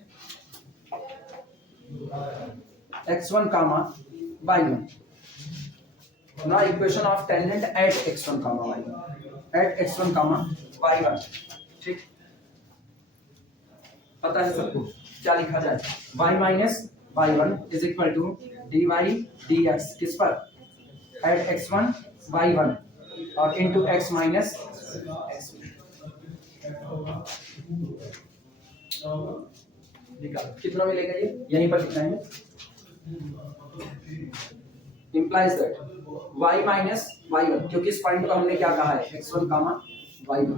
x1 comma y1. Now equation of tangent at x1 comma y1, at x1 comma y1. ठीक, पता है सबको क्या लिखा जाए? y minus y1 is equal to dy dx किस पर? at x1 y1 और इनटू x माइनस x। कितना मिलेगा ये? यहीं पर लिखना है। implies that y minus y1, क्योंकि इस पॉइंट को हमने क्या कहा है? x1 comma y1,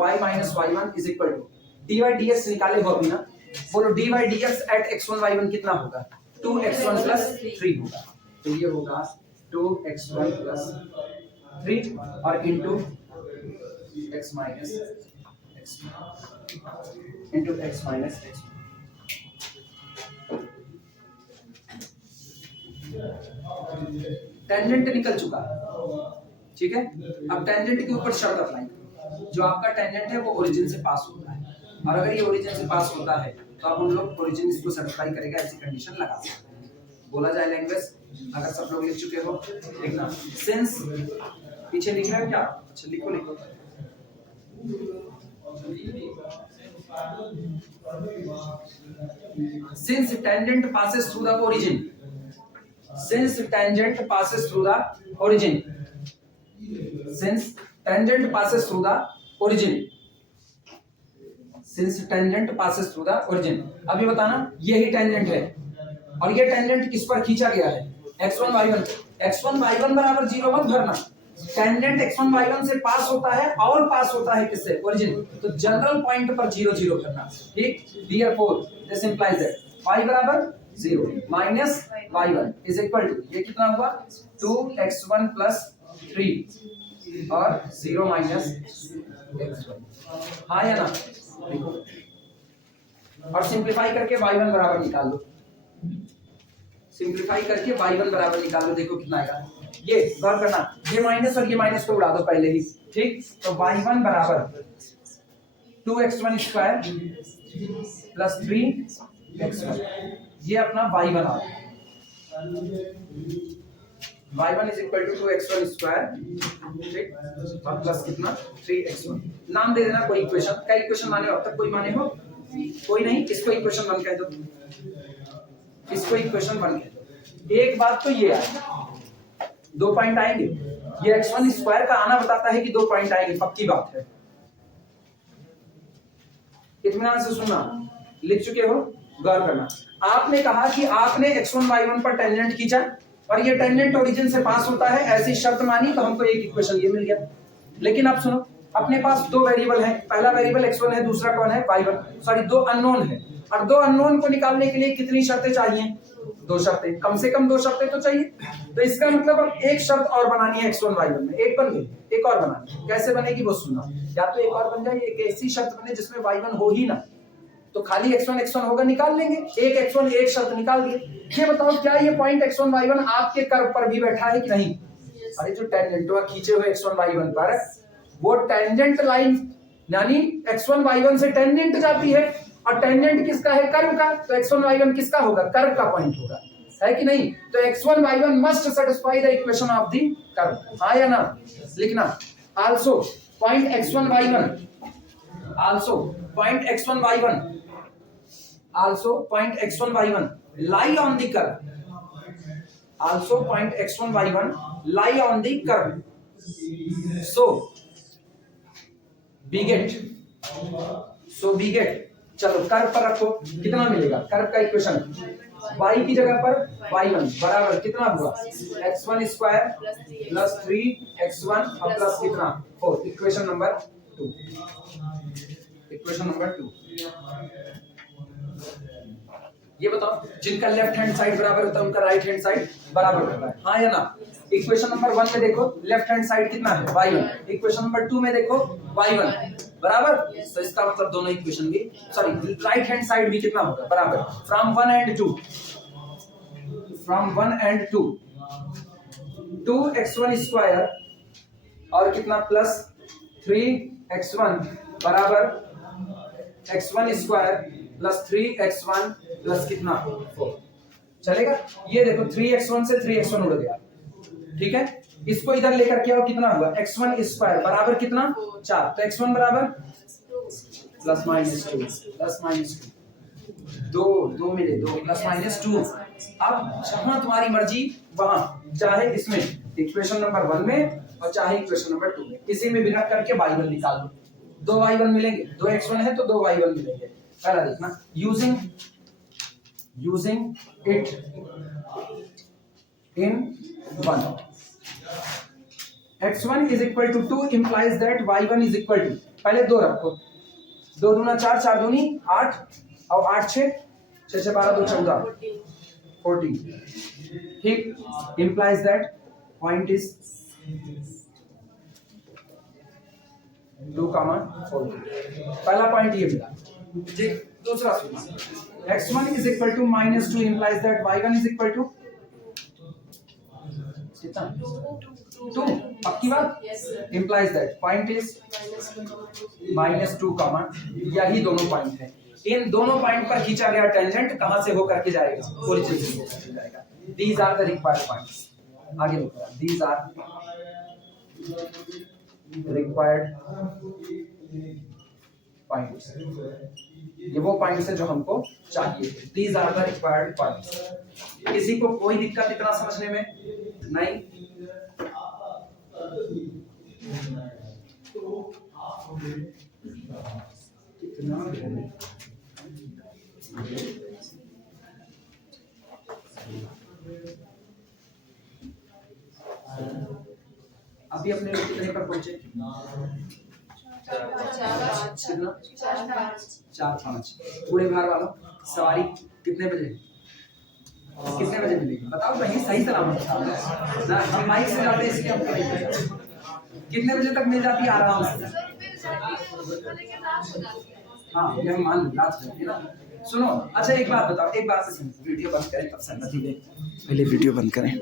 y minus y1 is equal to dy dx निकाले हो अभी ना, बोलो dy dx at x1 y1 कितना होगा? 2x1 plus 3 होगा। तो ये होगा 2x1 plus 3 और into x minus x into x minus x। Tangent निकल चुका है, ठीक है। अब टेंजेंट के ऊपर शर्त अप्लाई करो। जो आपका टेंजेंट है वो ओरिजिन से पास होता है, और अगर ये ओरिजिन से पास होता है तो अब हम लोग ओरिजिन इसको सेटिस्फाई करेगा ऐसी कंडीशन लगा सकते हैं। बोला जाए लैंग्वेज, अगर सब लोग लिख चुके हो लिखना। सिंस पीछे लिख रहे हो क्या? अच्छा लिखो लिखो। Since tangent passes through the origin, since tangent passes through the origin, since tangent passes through the origin, since tangent passes through the origin. अब ये बताना ये ही टेंजेंट है और ये टेंजेंट किस पर खींचा गया है, x1 y1। x1 y1 बराबर 0 मत भरना, टेंजेंट x1 y1 से पास होता है और पास होता है किससे, ओरिजिन। तो जनरल पॉइंट पर 0 0 भरना, ठीक। Therefore this implies that y बराबर 0 minus y1 is equal to, ये कितना हुआ 2x1 प्लस 3 और 0 माइनस x1, हाँ या ना। देखो और सिंपलीफाई करके y1 बराबर निकाल लो, सिंपलीफाई करके y1 बराबर निकाल लो, देखो कितना आएगा। ये गौर करना, ये माइनस और ये माइनस को उड़ा दो पहले ही, ठीक। तो y1 बराबर 2x1 स्क्वायर प्लस 3x1, ये अपना y1 आ गया। y1 is equal to 2x1 square, ठीक, और प्लस कितना 3x1। नाम दे देना कोई इक्वेशन, क्या इक्वेशन माने हो अब तक, कोई माने हो, कोई नहीं, इसको इक्वेशन 1 कह दो, इसको इक्वेशन 1 कह दो। एक बात तो ये है, 2 पॉइंट आएंगे, ये x1 स्क्वायर का आना बताता है कि 2 पॉइंट आएंगे, पक्की बात है। इत्मीनान से सुनना, लिख चुके हो, गौर करना। आपने कहा कि आपने x1 y1 पर टेंजेंट खींचा और ये टेंजेंट ओरिजिन से पास होता है, ऐसी शर्त मानी तो हमको एक इक्वेशन ये मिल गया। लेकिन अब सुनो, अपने पास 2 वेरिएबल हैं, पहला वेरिएबल x1 है, दूसरा कौन है y1, सॉरी 2 अननोन है, और 2 अननोन को निकालने के लिए कितनी शर्तें चाहिए, 2 शर्तें, कम से कम 2 शर्तें तो चाहिए। तो इसका मतलब अब एक शर्त और बनानी है x1 y1 में, एक बन गई, एक और बनानी, कैसे बनेगी वो सुनना। या तो एक और बन जाए, एक ऐसी शर्त बने जिसमें y1 हो ही ना, तो खाली x1 होगा, निकाल लेंगे, एक x1 एक शर्त निकाल दिए। ये बताओ क्या ये पॉइंट x1 y1 आपके कर्व पर भी बैठा है कि नहीं। अरे जो टेंजेंट खींचे हुए x1 y1 पर, वो टेंजेंट लाइन यानी x1 y1 से टेंजेंट जाती है, और टेंजेंट किसका है, कर्व का, तो x1 y1 किसका होगा, कर्व का पॉइंट होगा, है कि नहीं। तो x1 y1 must satisfy the equation of the curve, हाँ या ना। लिखना also point x1 y1, also point x1 y1, also point x1 y1 lie on the curve, also point x1 y1 lie on the curve, so beget, चलो curve पर रखो, कितना मिलेगा, curve का इक्वेशन y की जगह पर y1 बराबर कितना हुआ, x1 स्क्वायर प्लस 3x1 और प्लस कितना 4, इक्वेशन नंबर 2, इक्वेशन नंबर 2। ये बताओ जिनका लेफ्ट हैंड साइड बराबर होता है उनका राइट हैंड साइड बराबर होता है, हाँ या ना। इक्वेशन नंबर 1 में देखो लेफ्ट हैंड साइड कितना है y1, इक्वेशन नंबर 2 में देखो y1 बराबर, तो इसका मतलब दोनों इक्वेशन भी, सॉरी राइट हैंड साइड भी कितना होगा बराबर, from 1 and 2, from 1 and 2, 2x1 square और कितना प्लस 3x1 बराबर x1 square plus 3x1 plus कितना 4, चलेगा। ये देखो 3x1 से 3x1 उड़ गया, ठीक है। इसको इधर लेकर के आओ, कितना हुआ x1 स्क्वायर बराबर कितना 4, तो x1 बराबर प्लस माइनस 2, प्लस माइनस 2, 2 मिले 2 प्लस माइनस 2। अब जहां तुम्हारी मर्जी वहां, चाहे इसमें इक्वेशन नंबर 1 में और चाहे इक्वेशन नंबर 2 में, किसी में भी रख करके y1 निकाल लो, 2 y1 मिलेंगे, 2 x1 है तो 2 y1 मिलेंगे। पहला देखना, using it in 1, x1 is equal to 2 implies that y1 is equal to, पहले 2 रखो, 2 दूना 4, 4 दूनी 8 और 8 6, 6 6 12 2 14, 14, ठीक, implies that point is 2, 4। पहला पॉइंट ये मिला, ठीक। दूसरा सुनना, x1 is equal to -2 implies that y1 is equal to कितना 2, पक्की बात, implies that point is -2, यही दोनों पॉइंट है। इन दोनों पॉइंट पर खींचा गया टेंजेंट कहां से होकर के जाएगा, ओरिजिन से होकर के जाएगा। These are the required points, आगे लिखो, these are required points, ये वो पॉइंट्स है जो हमको चाहिए। These are the required points। किसी को कोई दिक्कत इतना समझने में नहीं, कितना अभी अपने लोग कितने पर पहुंचे? कितना? 4-5। पूरे भार वालों सवारी कितने बजे मिलेगी बताओ भाई, सही सलामत बताओ ना। हम माइक से जाते हैं इसलिए हमको नहीं पता। कितने बजे तक मिल जाती है आराम से? हाँ ये हम मान लो रात हो जाती है ना। सुनो अच्छा एक बात बताओ, एक बात से सुनो, वीडियो बंद करें तब सहमति दें, पहले वीडियो बंद करें।